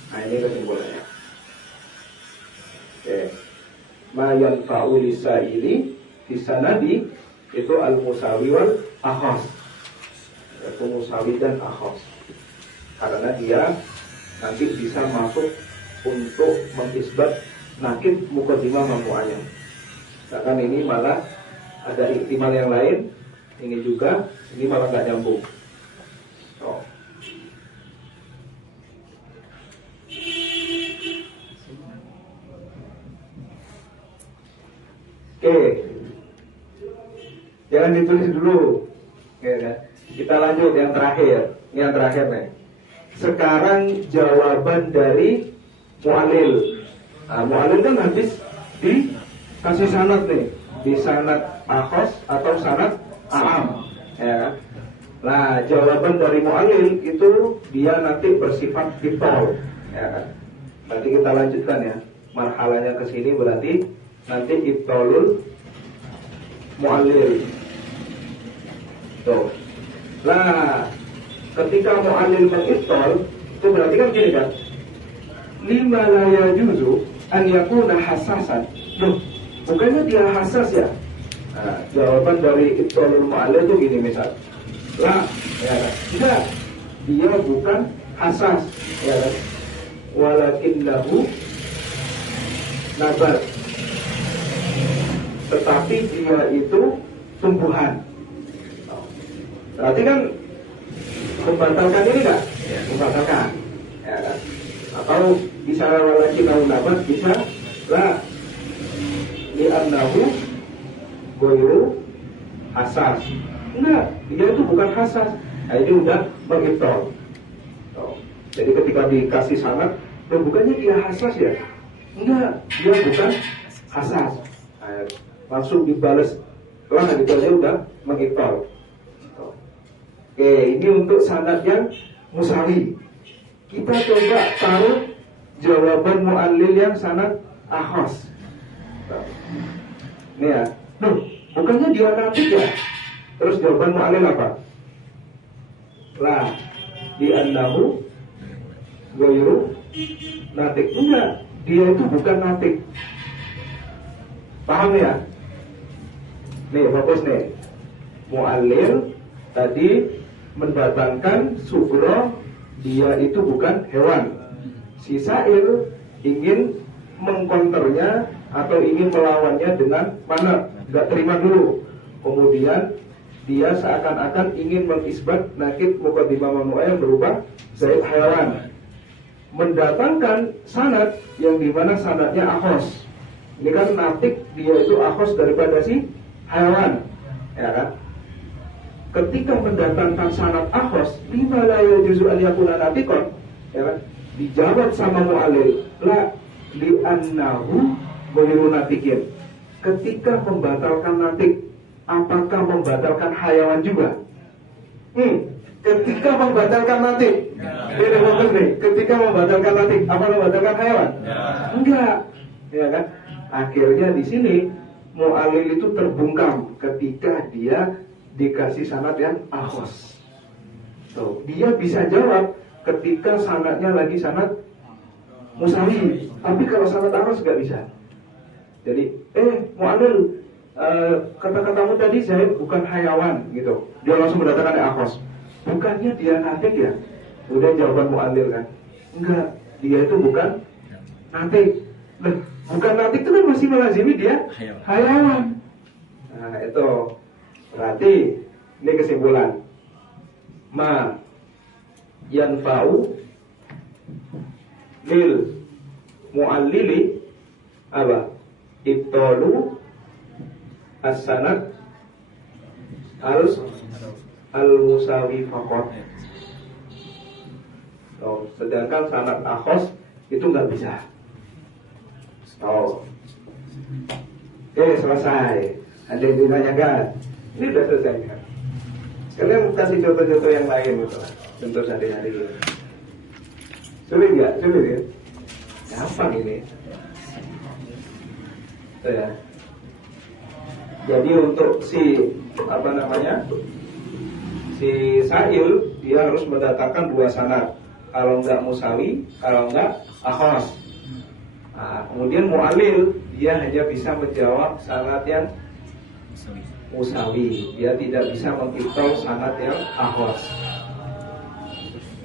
Nah ini kesimpulannya. Oke. Ma yanfa'u lisaili fis sanadi itu al musawi wal akhos. Itu musawi dan akhos. Karena dia nanti bisa masuk untuk mengisbat nakid muqaddimah mamnu'ahnya. Sedangkan ini malah ada ihtimal yang lain, ini juga, ini malah nggak nyambung. Oh. Oke, jangan ditulis dulu. Oke, kan? Kita lanjut yang terakhir. Ini yang terakhir nih. Sekarang jawaban dari mu'alil. Mu'alil kan habis dikasih sanad nih, di sanad akhos atau sanad a'am, ya kan? Nah, jawaban dari mu'alil itu dia nanti bersifat fitol, ya kan? Nanti kita lanjutkan ya. Marhalanya ke sini berarti nanti ibtolul mu'alil. Tuh. Nah, ketika mu'alil mengibtol, itu berarti kan gini kan? Lima la yajuzu an yakuna hassasan. Loh, bukannya dia hassas ya? Nah, jawaban dari ibtolul mu'alil itu gini misal. Lah, ya kan? Tidak, dia bukan hassas, ya kan? Walakinnahu nabat, tetapi dia itu tumbuhan. Berarti kan membatalkan ini enggak? Ya. Membatalkan, ya kan? Atau bisa walakinnahu nabat, bisa la li'annahu ghairu hassas. Enggak, dia itu bukan hassas. Nah, ini udah mengibtol. Jadi ketika dikasih sanad, bukannya dia hassas ya? Enggak, dia bukan hassas. Nah, langsung dibales lah gitu aja udah mengibtol. Oke, ini untuk sanad yang musawi. Kita coba taruh jawaban mu'allil yang sanad akhos. Nih ya, bukannya dia natik ya? Terus jawaban mu'allil apa? Lah, di annahu ghairu natik. Enggak, dia itu bukan natik. Paham ya? Nih, fokus nih. Mu'allil tadi mendatangkan sugro, dia itu bukan hewan. Si sa'il ingin mengkonternya atau ingin melawannya dengan mana? Gak terima dulu. Kemudian dia seakan-akan ingin mengisbat nakid muqaddimah mamnu'ah yang berubah zaid hewan. Mendatangkan sanad yang dimana sanadnya akhos. Ini kan natik, dia itu akhos daripada si hewan, ya kan? Ketika mendatangkan sanad akhos, lima la yajuzu an yakuna natikon, ya kan? Dijawab sama mu'allil, la li'annahu ghairu natikin. Ketika membatalkan natik, apakah membatalkan hayawan juga? Ketika membatalkan natik, beda fokus nih. Ketika membatalkan natik, apa membatalkan hayawan? Enggak, ya kan? Akhirnya di sini mu'allil itu terbungkam ketika dia dikasih sanad yang akhos. So, dia bisa jawab ketika sanadnya lagi sanad musawi, tapi kalau sanad akhos nggak bisa. Jadi, mu'allil, kata-katamu tadi Zaid bukan hayawan gitu. Dia langsung mendatangkan akhos. Bukannya dia natik ya? Udah jawaban mu'allil kan? Enggak, dia itu bukan natik. Bukan natik itu kan masih melazimi dia hayawan. Nah itu berarti ini kesimpulan. Ma yanfa'u lil mu'allili apa? Ibtalu as-sanad al-musawi faqat. Sedangkan sanad akhos itu nggak bisa. Selesai. Ada yang ditanyakan? Ini sudah selesai kan? Kalian kasih contoh-contoh yang lain gitu. Contoh sehari-hari. Sulit nggak? Sulit ya? Gampang ini. Ya. Jadi untuk si si sa'il dia harus mendatangkan dua sanad. Kalau enggak musawi, kalau enggak akhos. Nah, kemudian mu'allil dia hanya bisa menjawab sanad yang musawi. Dia tidak bisa mengibtal sanad yang akhos.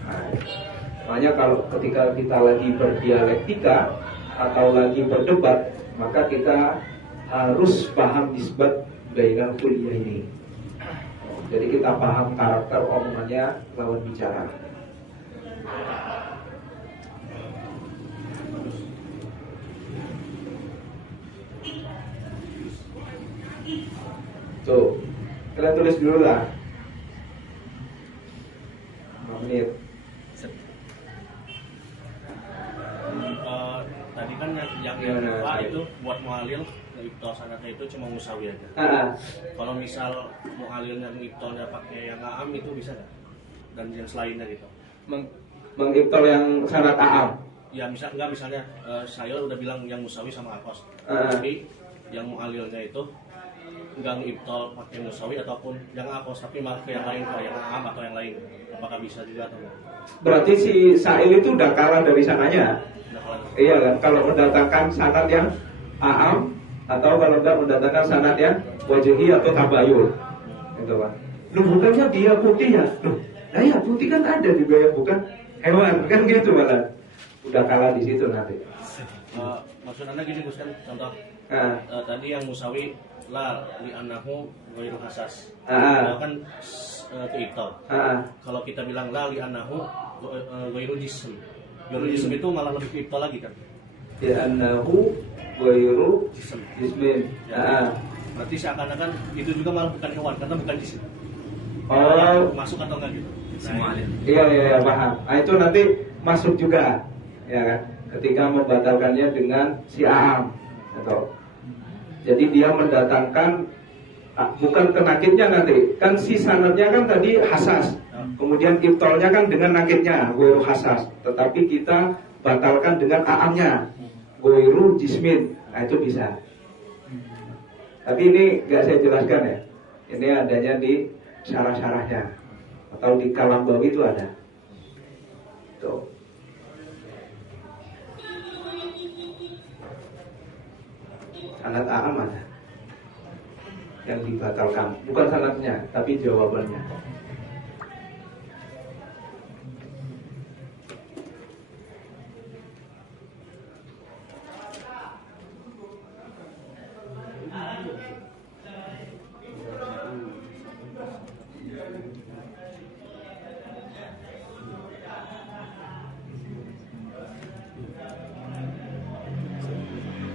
Nah, makanya kalau ketika kita lagi berdialektika atau lagi berdebat, maka kita harus paham nisbat bainal kuliah ini. Jadi kita paham karakter omongannya lawan bicara. Tuh, kalian tulis dulu lah. 5 menit. Tadi kan yang itu buat mu'allil ibtal sanadnya itu cuma musawi aja. Kalau misal mu'allilnya ngibtalnya pakai yang a'am itu bisa nggak? Dan yang selainnya gitu. Mengibtal yang sanad a'am. Ya misalnya saya udah bilang yang musawi sama akhos. Tapi yang mu'allilnya itu nggak ngibtal pakai musawi ataupun yang akhos, tapi malah ke yang lain, kayak yang a'am atau yang lain. Apakah bisa juga atau enggak? Berarti si sa'il itu udah kalah dari sananya. Iya kan, kalau mendatangkan sanad yang a'am atau kalau enggak mendatangkan sanad yang wajhi atau tabayul, gitu kan. Lu bukannya dia putih ya? Nah ya putih kan ada juga yang bukan hewan kan gitu malah. Udah kalah di situ nanti. Maksud anda gini Gus, kan contoh tadi yang musawi la li annahu ghairu hasas. Kan ke ibtal. Kalau kita bilang la li annahu ghairu jism. Ghairu jism itu malah lebih ibtal lagi kan. Li annahu ghairu jismin. Berarti seakan-akan itu juga malah bukan hewan karena bukan jism. Masuk atau enggak gitu. Semua ada. Iya paham. Nah itu nanti masuk juga, ya kan? Ketika membatalkannya dengan si a'am, atau jadi dia mendatangkan bukan kenakitnya nanti, kan si sanadnya kan tadi hasas, Kemudian ibtolnya kan dengan nakirnya goiru hasas, tetapi kita batalkan dengan aamnya goiru jismin. Nah itu bisa. Tapi ini nggak saya jelaskan ya. Ini adanya di syarah-syarahnya atau di Kalambawi itu ada. Tuh. Sanad aam ada yang dibatalkan, bukan sanadnya, tapi jawabannya.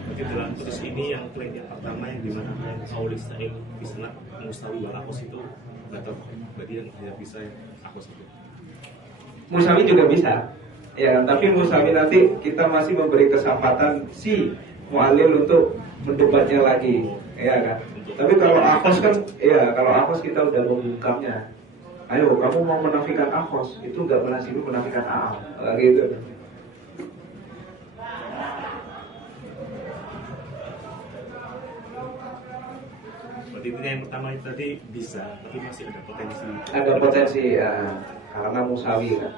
Mungkin dalam putus ini yang klaim yang pertama yang dimana klaim Aulis Sa'il Bisnat Mustawi wal Akos itu batal, berarti yang hanya bisa yang Akos itu. Musawi juga bisa, ya. Tapi Musawi nanti kita masih memberi kesempatan si mu'alil untuk mendebatnya lagi, ya kan. Tapi kalau Akos kan, ya kalau Akos kita udah membungkamnya. Ayo, kamu mau menafikan Akos, itu nggak menasibi menafikan Aam, gitu. Berarti intinya yang pertama itu tadi bisa, tapi masih ada potensi. Ada potensi ya, karena Musawi kan.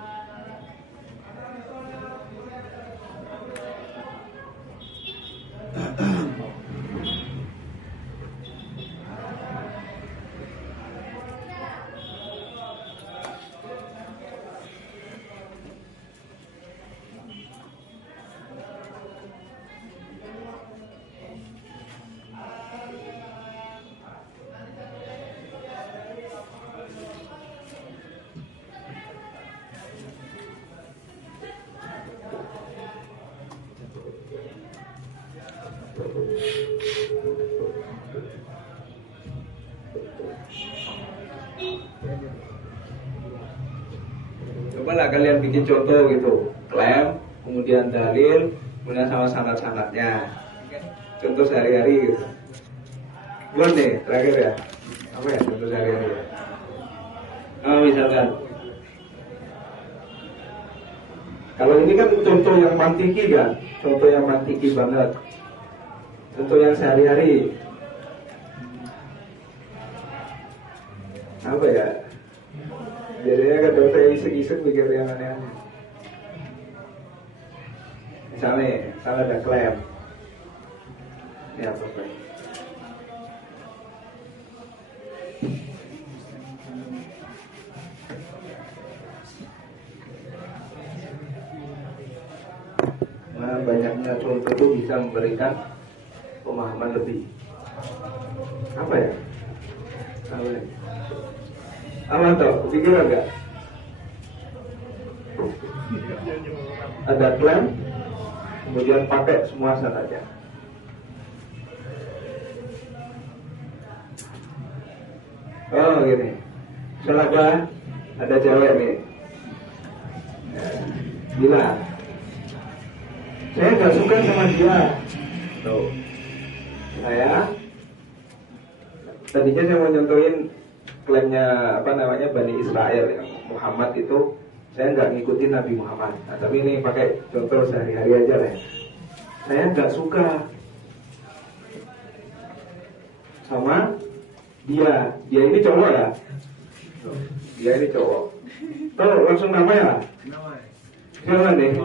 Cobalah kalian bikin contoh gitu, klaim, kemudian dalil, kemudian sama sanad-sanadnya. Contoh sehari-hari gitu. Buat nih, terakhir ya. Apa ya contoh sehari-hari? Misalkan, kalau ini kan contoh yang mantiki kan, contoh yang mantiki banget. Contoh yang sehari-hari. Apa ya? Biasanya kadang saya iseng-iseng mikir yang aneh-aneh. Misalnya ada klaim. Ini apa klaim? Nah, banyaknya contoh itu bisa memberikan pemahaman lebih. Apa ya? Apa tuh? Kepikiran nggak? Ada klaim, kemudian pakai semua sanadnya. Oh gini, misalnya ada cewek nih, bilang, saya nggak suka sama dia. Tuh, saya tadinya saya mau nyontohin klaimnya apa namanya Bani Israel yang Muhammad itu saya nggak ngikutin Nabi Muhammad. Nah, tapi ini pakai contoh sehari-hari aja lah. Saya nggak suka sama dia ini cowok ya. Dia ini cowok. Tuh langsung namanya. Siapa nih?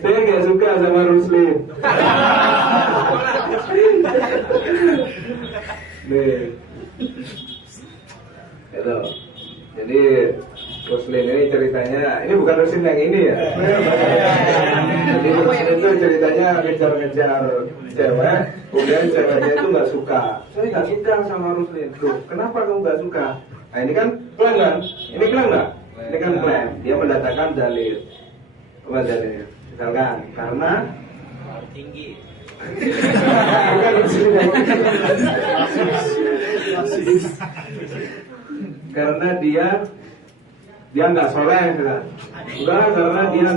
Saya nggak suka sama Ruslim. Nih, gitu. Jadi Ruslim ini ceritanya, ini bukan Ruslim yang ini ya. Jadi Ruslim itu ceritanya ngejar-ngejar cewek, kemudian ceweknya itu nggak suka. Saya nggak suka sama Ruslim. Loh, kenapa kamu nggak suka? Nah ini kan klaim kan? Ini klaim nggak? Ini kan klaim. Dia mendatangkan dalil. Apa dalilnya? Misalkan karena tinggi. bukan Ruslim yang karena dia nggak soleh, kan? Bukan karena dia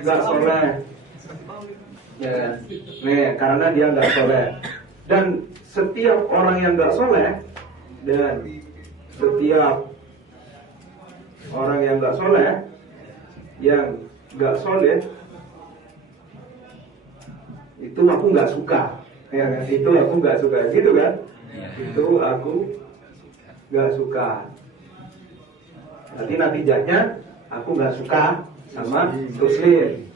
nggak soleh. Ya, nih karena dia nggak soleh. Dan setiap orang yang nggak soleh dan setiap orang yang nggak soleh, itu aku nggak suka, ya kan? Itu aku nggak suka, gitu kan? Itu aku nggak suka. Nanti natijahnya aku nggak suka sama muslim.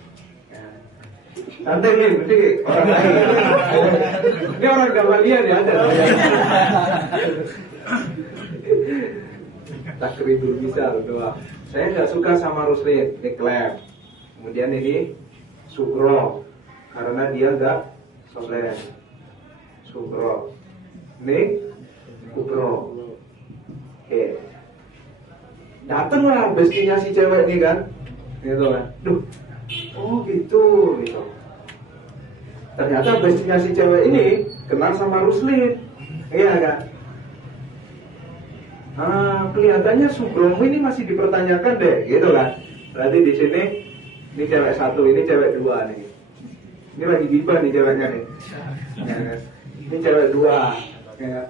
Nanti nih, berarti orang lain. Ini orang Gamalian ya ada. Takribul misal doa. Saya nggak suka sama Ruslin, diklaim. Kemudian ini Sugro, karena dia nggak soleh. Sugro, ini Kubro. Oke. Datanglah bestinya si cewek ini kan, gitu kan. Duh, oh gitu. Ternyata bestinya si cewek ini kenal sama Ruslin, iya kan? Kelihatannya Sugromu ini masih dipertanyakan deh, gitu kan? Berarti di sini ini cewek satu, ini cewek dua nih. Ini lagi gibah nih ceweknya nih. Ya, kan? Ini cewek dua. Ya.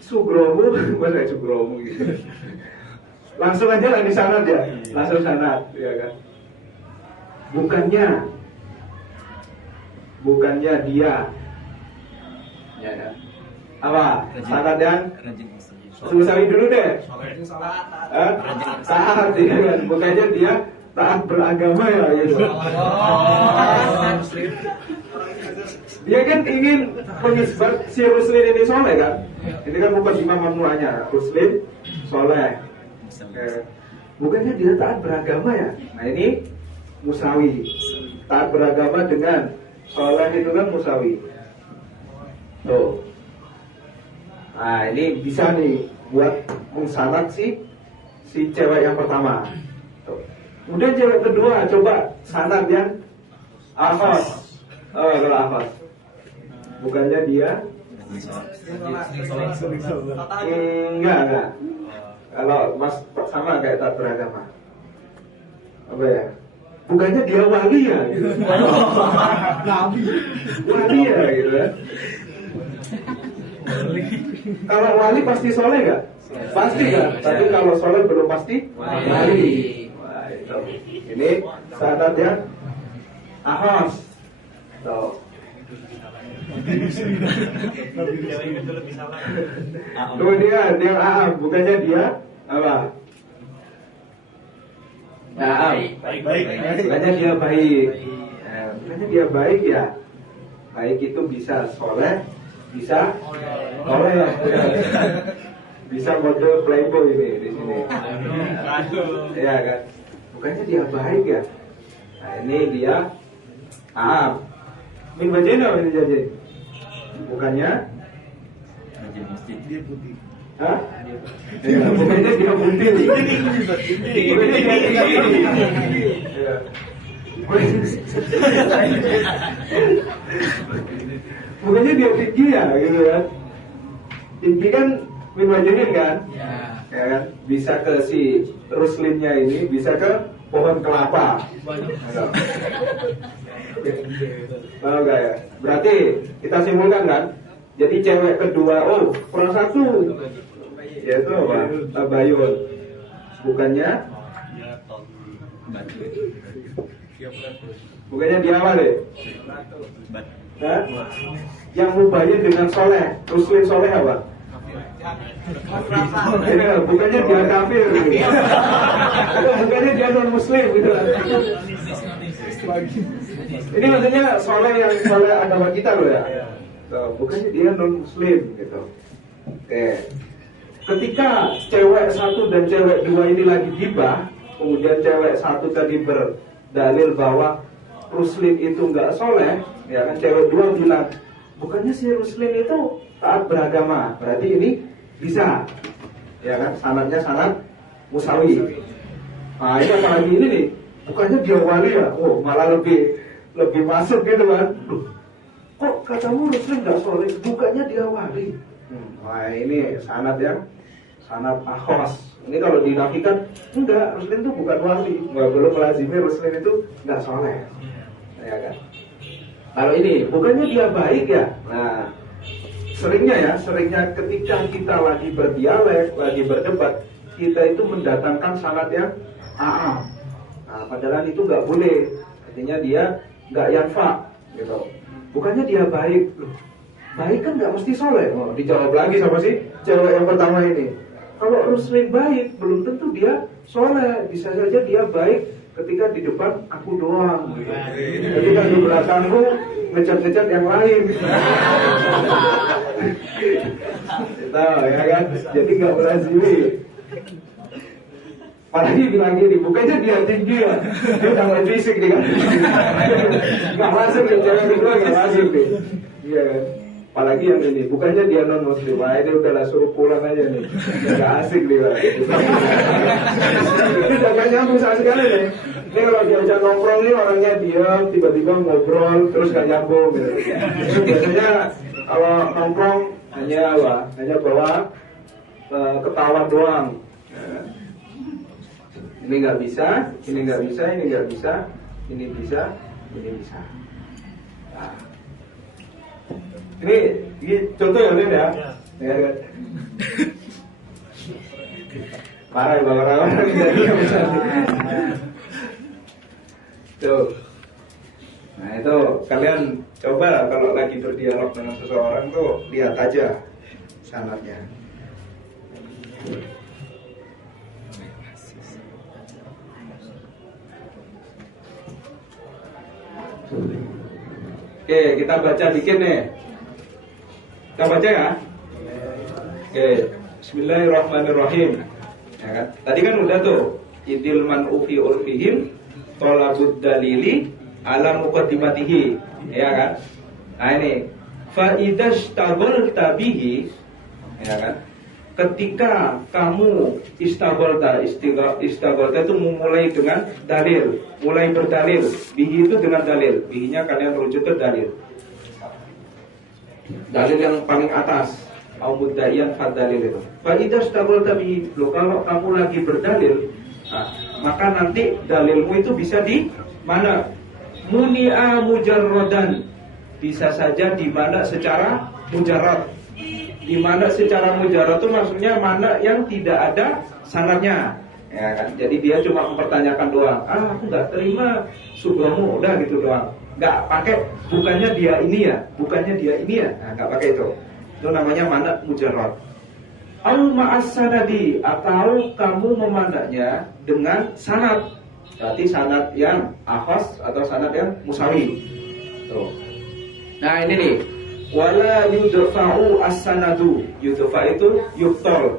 Sugromu, masa Sugromu gitu. Langsung aja lah di sana dia, langsung sanad, ya kan? Bukannya dia, ya kan? Apa? Sanad yang Musawi dulu deh. Taat, ya kan? Bukannya dia taat beragama ya, gitu. Dia kan ingin mengisbat si Ruslin ini soleh kan? Ini kan bukan imam mamnuanya, Ruslin soleh. Bukannya dia taat beragama ya? Nah ini Musawi. Taat beragama dengan soleh itu kan Musawi. Tuh. Nah ini bisa nih buat mengsanad si cewek yang pertama. Tuh. Kemudian cewek kedua coba sanad yang Ahos. Kalau Ahos. Bukannya dia enggak. Kalau mas sama kayak taat beragama. Apa ya? Bukannya dia wali ya gitu. Wali ya gitu kan. Kalau wali pasti soleh gak? Pasti kan? Tapi kalau soleh belum pasti wali. Wah, itu. Ini saatnya Ahos. Tuh. Kemudian dia Aam, bukannya dia apa? Aam, bukannya dia baik. Bukannya dia baik ya? Baik itu bisa soleh, bisa soleh, bisa model playboy ini di sini. Ya kan? Bukannya dia baik ya? Nah ini dia Aam. Min bajena ini jadi. Bukannya dia putih. Hah? Ya, bukannya dia putih. Bukannya dia tinggi. Ya. Bukannya dia tinggi ya, gitu kan? Tinggi kan min bajenin kan? Ya kan? Bisa ke si Ruslinnya ini, bisa ke pohon kelapa. Tahu gak ya? Berarti kita simpulkan kan? Jadi cewek kedua, kurang satu, yaitu apa? Tabayun. Bukannya dia apa deh? Hah? Yang mubayyin dengan soleh, Ruslin soleh apa? Bukannya dia kafir gitu. Bukannya dia non muslim gitu. Ini maksudnya soleh yang soleh agama kita loh ya. Bukannya dia non muslim gitu. Oke. Ketika cewek satu dan cewek dua ini lagi gibah, kemudian cewek satu tadi berdalil bahwa Ruslin itu nggak soleh, ya kan? Cewek dua bilang bukannya si Ruslin itu taat beragama, berarti ini bisa, ya kan? Sanadnya sanad Musawi. Nah ini apalagi ini nih, bukannya dia wali ya? Malah lebih masuk gitu kan? Kok katamu Ruslin nggak soleh? Bukannya dia wali? Wah ini sanad yang sanad akhos. Ini kalau dinafikan, enggak, Ruslim itu bukan wali, nggak belum melazimi Ruslim itu nggak soleh, ya kan? Kalau ini, bukannya dia baik ya? Nah, seringnya ketika kita lagi berdialek, lagi berdebat, kita itu mendatangkan sanad yang aam. Nah, padahal itu nggak boleh. Artinya dia nggak yanfa, gitu. Bukannya dia baik, loh. Baik kan nggak mesti soleh. Oh, dijawab lagi sama si cewek yang pertama ini. Kalau Ruslim baik, belum tentu dia soleh. Bisa saja dia baik ketika di depan aku doang. Ketika di belakangku ngecat-ngecat yang lain. Tahu ya kan? Jadi nggak melazimi. Apalagi bilang gini, bukannya dia tinggi ya, dia tambah fisik nih kan. Nggak masuk ke cewek kedua, nggak masuk nih. Iya kan? Apalagi yang ini, bukannya dia non muslim, ini udahlah suruh pulang aja nih, nggak asik nih Pak. Ini udah gak nyambung sama sekali nih. Ini kalau diajak nongkrong nih orangnya diam, tiba-tiba ngobrol terus gak nyambung gitu. Biasanya kalau nongkrong hanya bawa ketawa doang. Ini nggak bisa, ini nggak bisa, ini nggak bisa, ini bisa, ini bisa. Nah. Ini contoh ya Rin ya. Ya kan. Parah ya orang-orang bisa. Tuh. Nah itu kalian coba kalau lagi berdialog dengan seseorang tuh lihat aja sanadnya. Oke, kita baca dikit nih. Kita baca ya. Oke, Bismillahirrahmanirrahim. Ya kan? Tadi kan udah tuh idil man ufi urfihim tolabud dalili ala muqaddimatihi, ya kan? Nah ini fa idastaghalta bihi, ya kan? Ketika kamu istaghalta itu memulai dengan dalil, mulai berdalil. Bihi itu dengan dalil. Bihinya kalian rujuk ke dalil. Dalil yang paling atas. Aumuddaiyan fadalil itu. Fa idastaghalta bihi, kalau kamu lagi berdalil, nah, maka nanti dalilmu itu bisa di mana? Muni'a mujarradan. Bisa saja di mana secara mujarrad. Di mana secara mujarrad itu maksudnya mana yang tidak ada sanadnya, ya kan? Jadi dia cuma mempertanyakan doang. Aku nggak terima subhamu, udah gitu doang. Nggak pakai bukannya dia ini ya, bukannya dia ini ya. Nah, nggak pakai itu. Itu namanya mana mujarrad. Au ma'as sanadi, atau kamu memandangnya dengan sanad. Berarti sanad yang akhas atau sanad yang musawi. Tuh. Nah ini nih. Wala yudfa'u as-sanadu. Yudfa itu yubtol,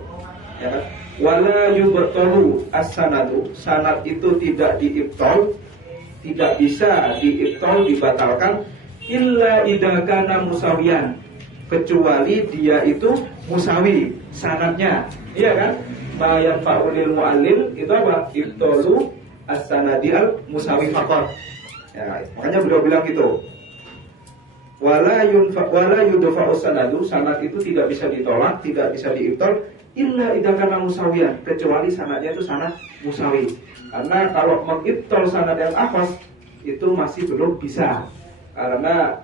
ya kan? Wala yubtalu as-sanadu. Sanad itu tidak diibtol, tidak bisa diibtol, dibatalkan illa idza kana musawiyan, kecuali dia itu musawi sanadnya, iya kan? Ma yanfa'ul mu'allim itu apa? Ibtalu as-sanadi al-musawi faqat. Ya, makanya beliau bilang gitu. Wala yudfa'u sanadu, sanad itu tidak bisa ditolak, tidak bisa diibtol illa idza kana musawiyan, kecuali sanadnya itu sanad musawi. Karena kalau mengibtol sanad yang akhas itu masih belum bisa. Karena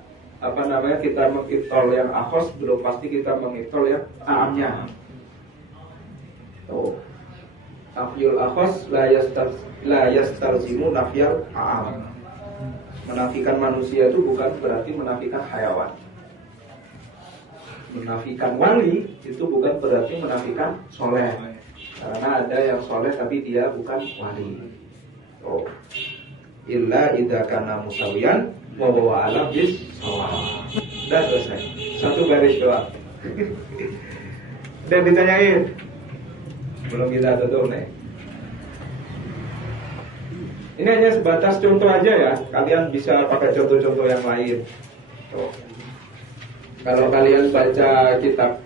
kita mengibtol yang akhas belum pasti kita mengibtol yang aamnya. Tuh. Nafyul akhas la yastalzimu nafyal aam. Menafikan manusia itu bukan berarti menafikan hayawan. Menafikan wali itu bukan berarti menafikan soleh. Karena ada yang soleh tapi dia bukan wali. Oh. Illa idza kana musawiyan wa huwa ala bis shawab. Dah selesai. Satu garis doang. Dan ditanyain. Belum kita tutup nih. Ini hanya sebatas contoh aja ya. Kalian bisa pakai contoh-contoh yang lain. Tuh. Kalau kalian baca kitab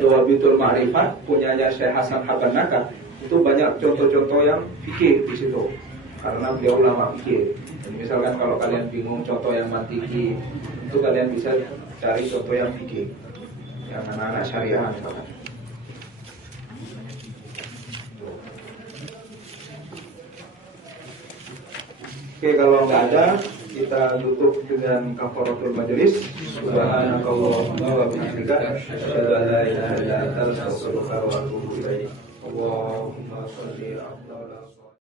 Dawabitul Ma'rifat punyanya Syekh Hasan Habanaka, itu banyak contoh-contoh yang fikih di situ. Karena beliau ulama fikih. Jadi misalkan kalau kalian bingung contoh yang mantiki, itu kalian bisa cari contoh yang fikih, yang anak-anak syariah misalkan. Oke, kalau nggak ada, kita tutup dengan kafaratul majelis. Subhanakallahumma wa bihamdika, asyhadu an la ilaha illa anta, astaghfiruka wa atubu ilaik. Allahumma shalli ala